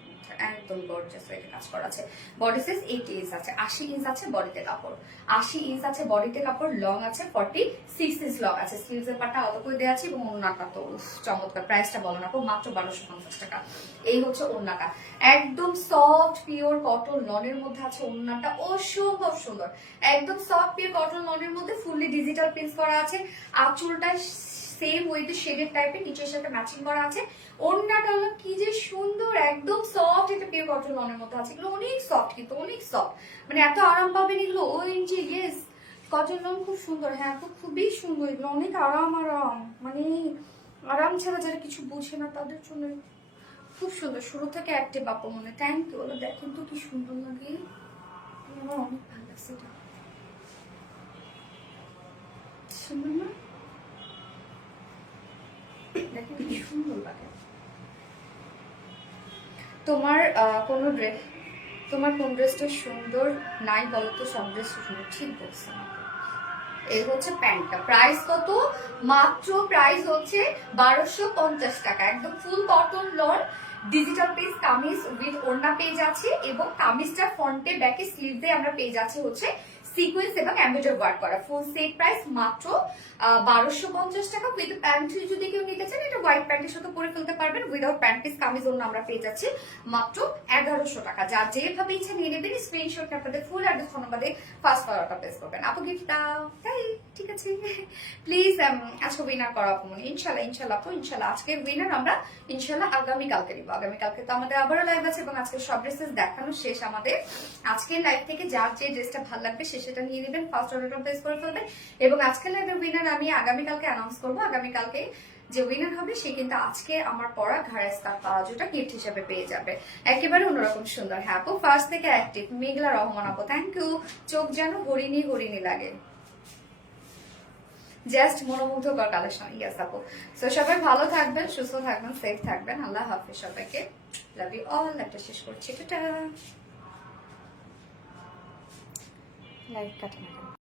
একদম গর্জিয়াস ওয়েতে কাজ করা আছে। বডি সাইজ 80 ইঞ্চ আছে, 80 ইঞ্চ আছে বডিতে কাপড়, 80 ইঞ্চ আছে বডিতে কাপড়। লং আছে 46 ইঞ্চ লং আছে। স্লিভসের পার্টটা অত করে দেওয়া আছে এবং ওড়নাটা তো চমৎকার। প্রাইসটা বলো না আপু, মাত্র 1250 টাকা। এই হচ্ছে ওড়নাটা, একদম সফট পিওর কটন লনের মধ্যে আছে ওড়নাটা, অসম্ভব সুন্দর। একদম সফট পিওর কটন লনের মধ্যে ফুললি ডিজিটাল প্রিন্ট করা আছে। আঁচলটা সেম ওয়েতে শেডেড টাইপের নিচের সাথে ম্যাচিং করা আছে। ওড়নাটা হলো কি যে সুন্দর, একদম সফট। এটা পিওর কটন লনের মধ্যে আছে, এগুলো অনেক সফট, কিন্তু অনেক সফট, মানে এত আরাম পাবেন এগুলো। ও ইঞ্চি ইয়েস, কটন লন খুব সুন্দর। হ্যাঁ খুবই সুন্দর এগুলো, অনেক আরাম আরাম, মানে আরাম ছাড়া যারা কিছু বুঝে না তাদের জন্য খুব সুন্দর। শুরু থেকে অ্যাক্টিভ আপু মনে। Thank you. দেখেন তো কি সুন্দর লাগে, আমার অনেক ভালো লাগছে এটা। সুন্দর না? দেখেন কি সুন্দর লাগে। তোমার কোন ড্রেস, তোমার কোন ড্রেসটা সুন্দর নাই বলো তো? সব ড্রেস সুন্দর, ঠিক বলছেন। এই হচ্ছে প্যান্টটা। প্রাইস কত? মাত্র প্রাইস হচ্ছে 1250 টাকা। একদম ফুল cotton loan digital piece kameez with ওড়না পেয়ে যাচ্ছে এবং কামিজটা ফ্রন্টে ব্যাকে স্লিভে আমরা পেয়ে যাচ্ছি হচ্ছে সিকোয়েন্স এবং এমব্রয়ডারি ওয়ার্ক করা। ফুল সেট প্রাইস মাত্র 1250 টাকা। উইথ প্যান্ট যদি কেউ নিতে চান, এটা হোয়াইট প্যান্টের সাথে পরে ফেলতে পারবেন। উইদাউট প্যান্ট পিস কামিজ ওড়না আমরা পেয়ে যাচ্ছি মাত্র 1100 টাকা। যা যেভাবে ইচ্ছা নিয়ে নেবেন। স্ক্রিনশট আপনাদের ফুল অ্যাড্রেস ফোন নাম্বারে ফার্স্ট অর্ডারটা প্লেস করবেন। আপু গিফট দাও, তাই ঠিক আছে প্লিজ। আজকে উইনার করা আপু মনে, ইনশাল্লাহ ইনশাল্লাহ আপু ইনশাল্লাহ। আজকে উইনার আমরা ইনশাল্লাহ আগামীকালকে দিব। আগামীকালকে তো আমাদের আবারও লাইভ আছে এবং আজকে সব ড্রেসেস দেখানো শেষ আমাদের। আজকের লাইভ থেকে যার যে ড্রেসটা ভালো লাগবে সে সেটা নিয়ে নেবেন, ফার্স্ট অর্ডারটা প্লেস করে ফেলবেন। এবং আজকের লাইভের উইনার আমি আগামীকালকে অ্যানাউন্স করবো। আগামীকালকে যে উইনার হবে সে কিন্তু আজকে আমার পরা ঘাড়ের স্কার্ফ প্লাজোটা গিফট হিসেবে পেয়ে যাবে। একেবারে অন্যরকম সুন্দর। হ্যাঁ আপু ফার্স্ট থেকে অ্যাক্টিভ। মেঘলা রহমান আপু থ্যাংক ইউ। চোখ যেন হরিণী হরিণী লাগে, জাস্ট মনোমুগ্ধকর কালেকশন। ইয়েস আপু। সো সবাই ভালো থাকবেন, সুস্থ থাকবেন, সেফ থাকবেন। আল্লাহ হাফেজ সবাইকে। Love you all. একটা শেষ করছি, টাটা। লাইভ কাটে না।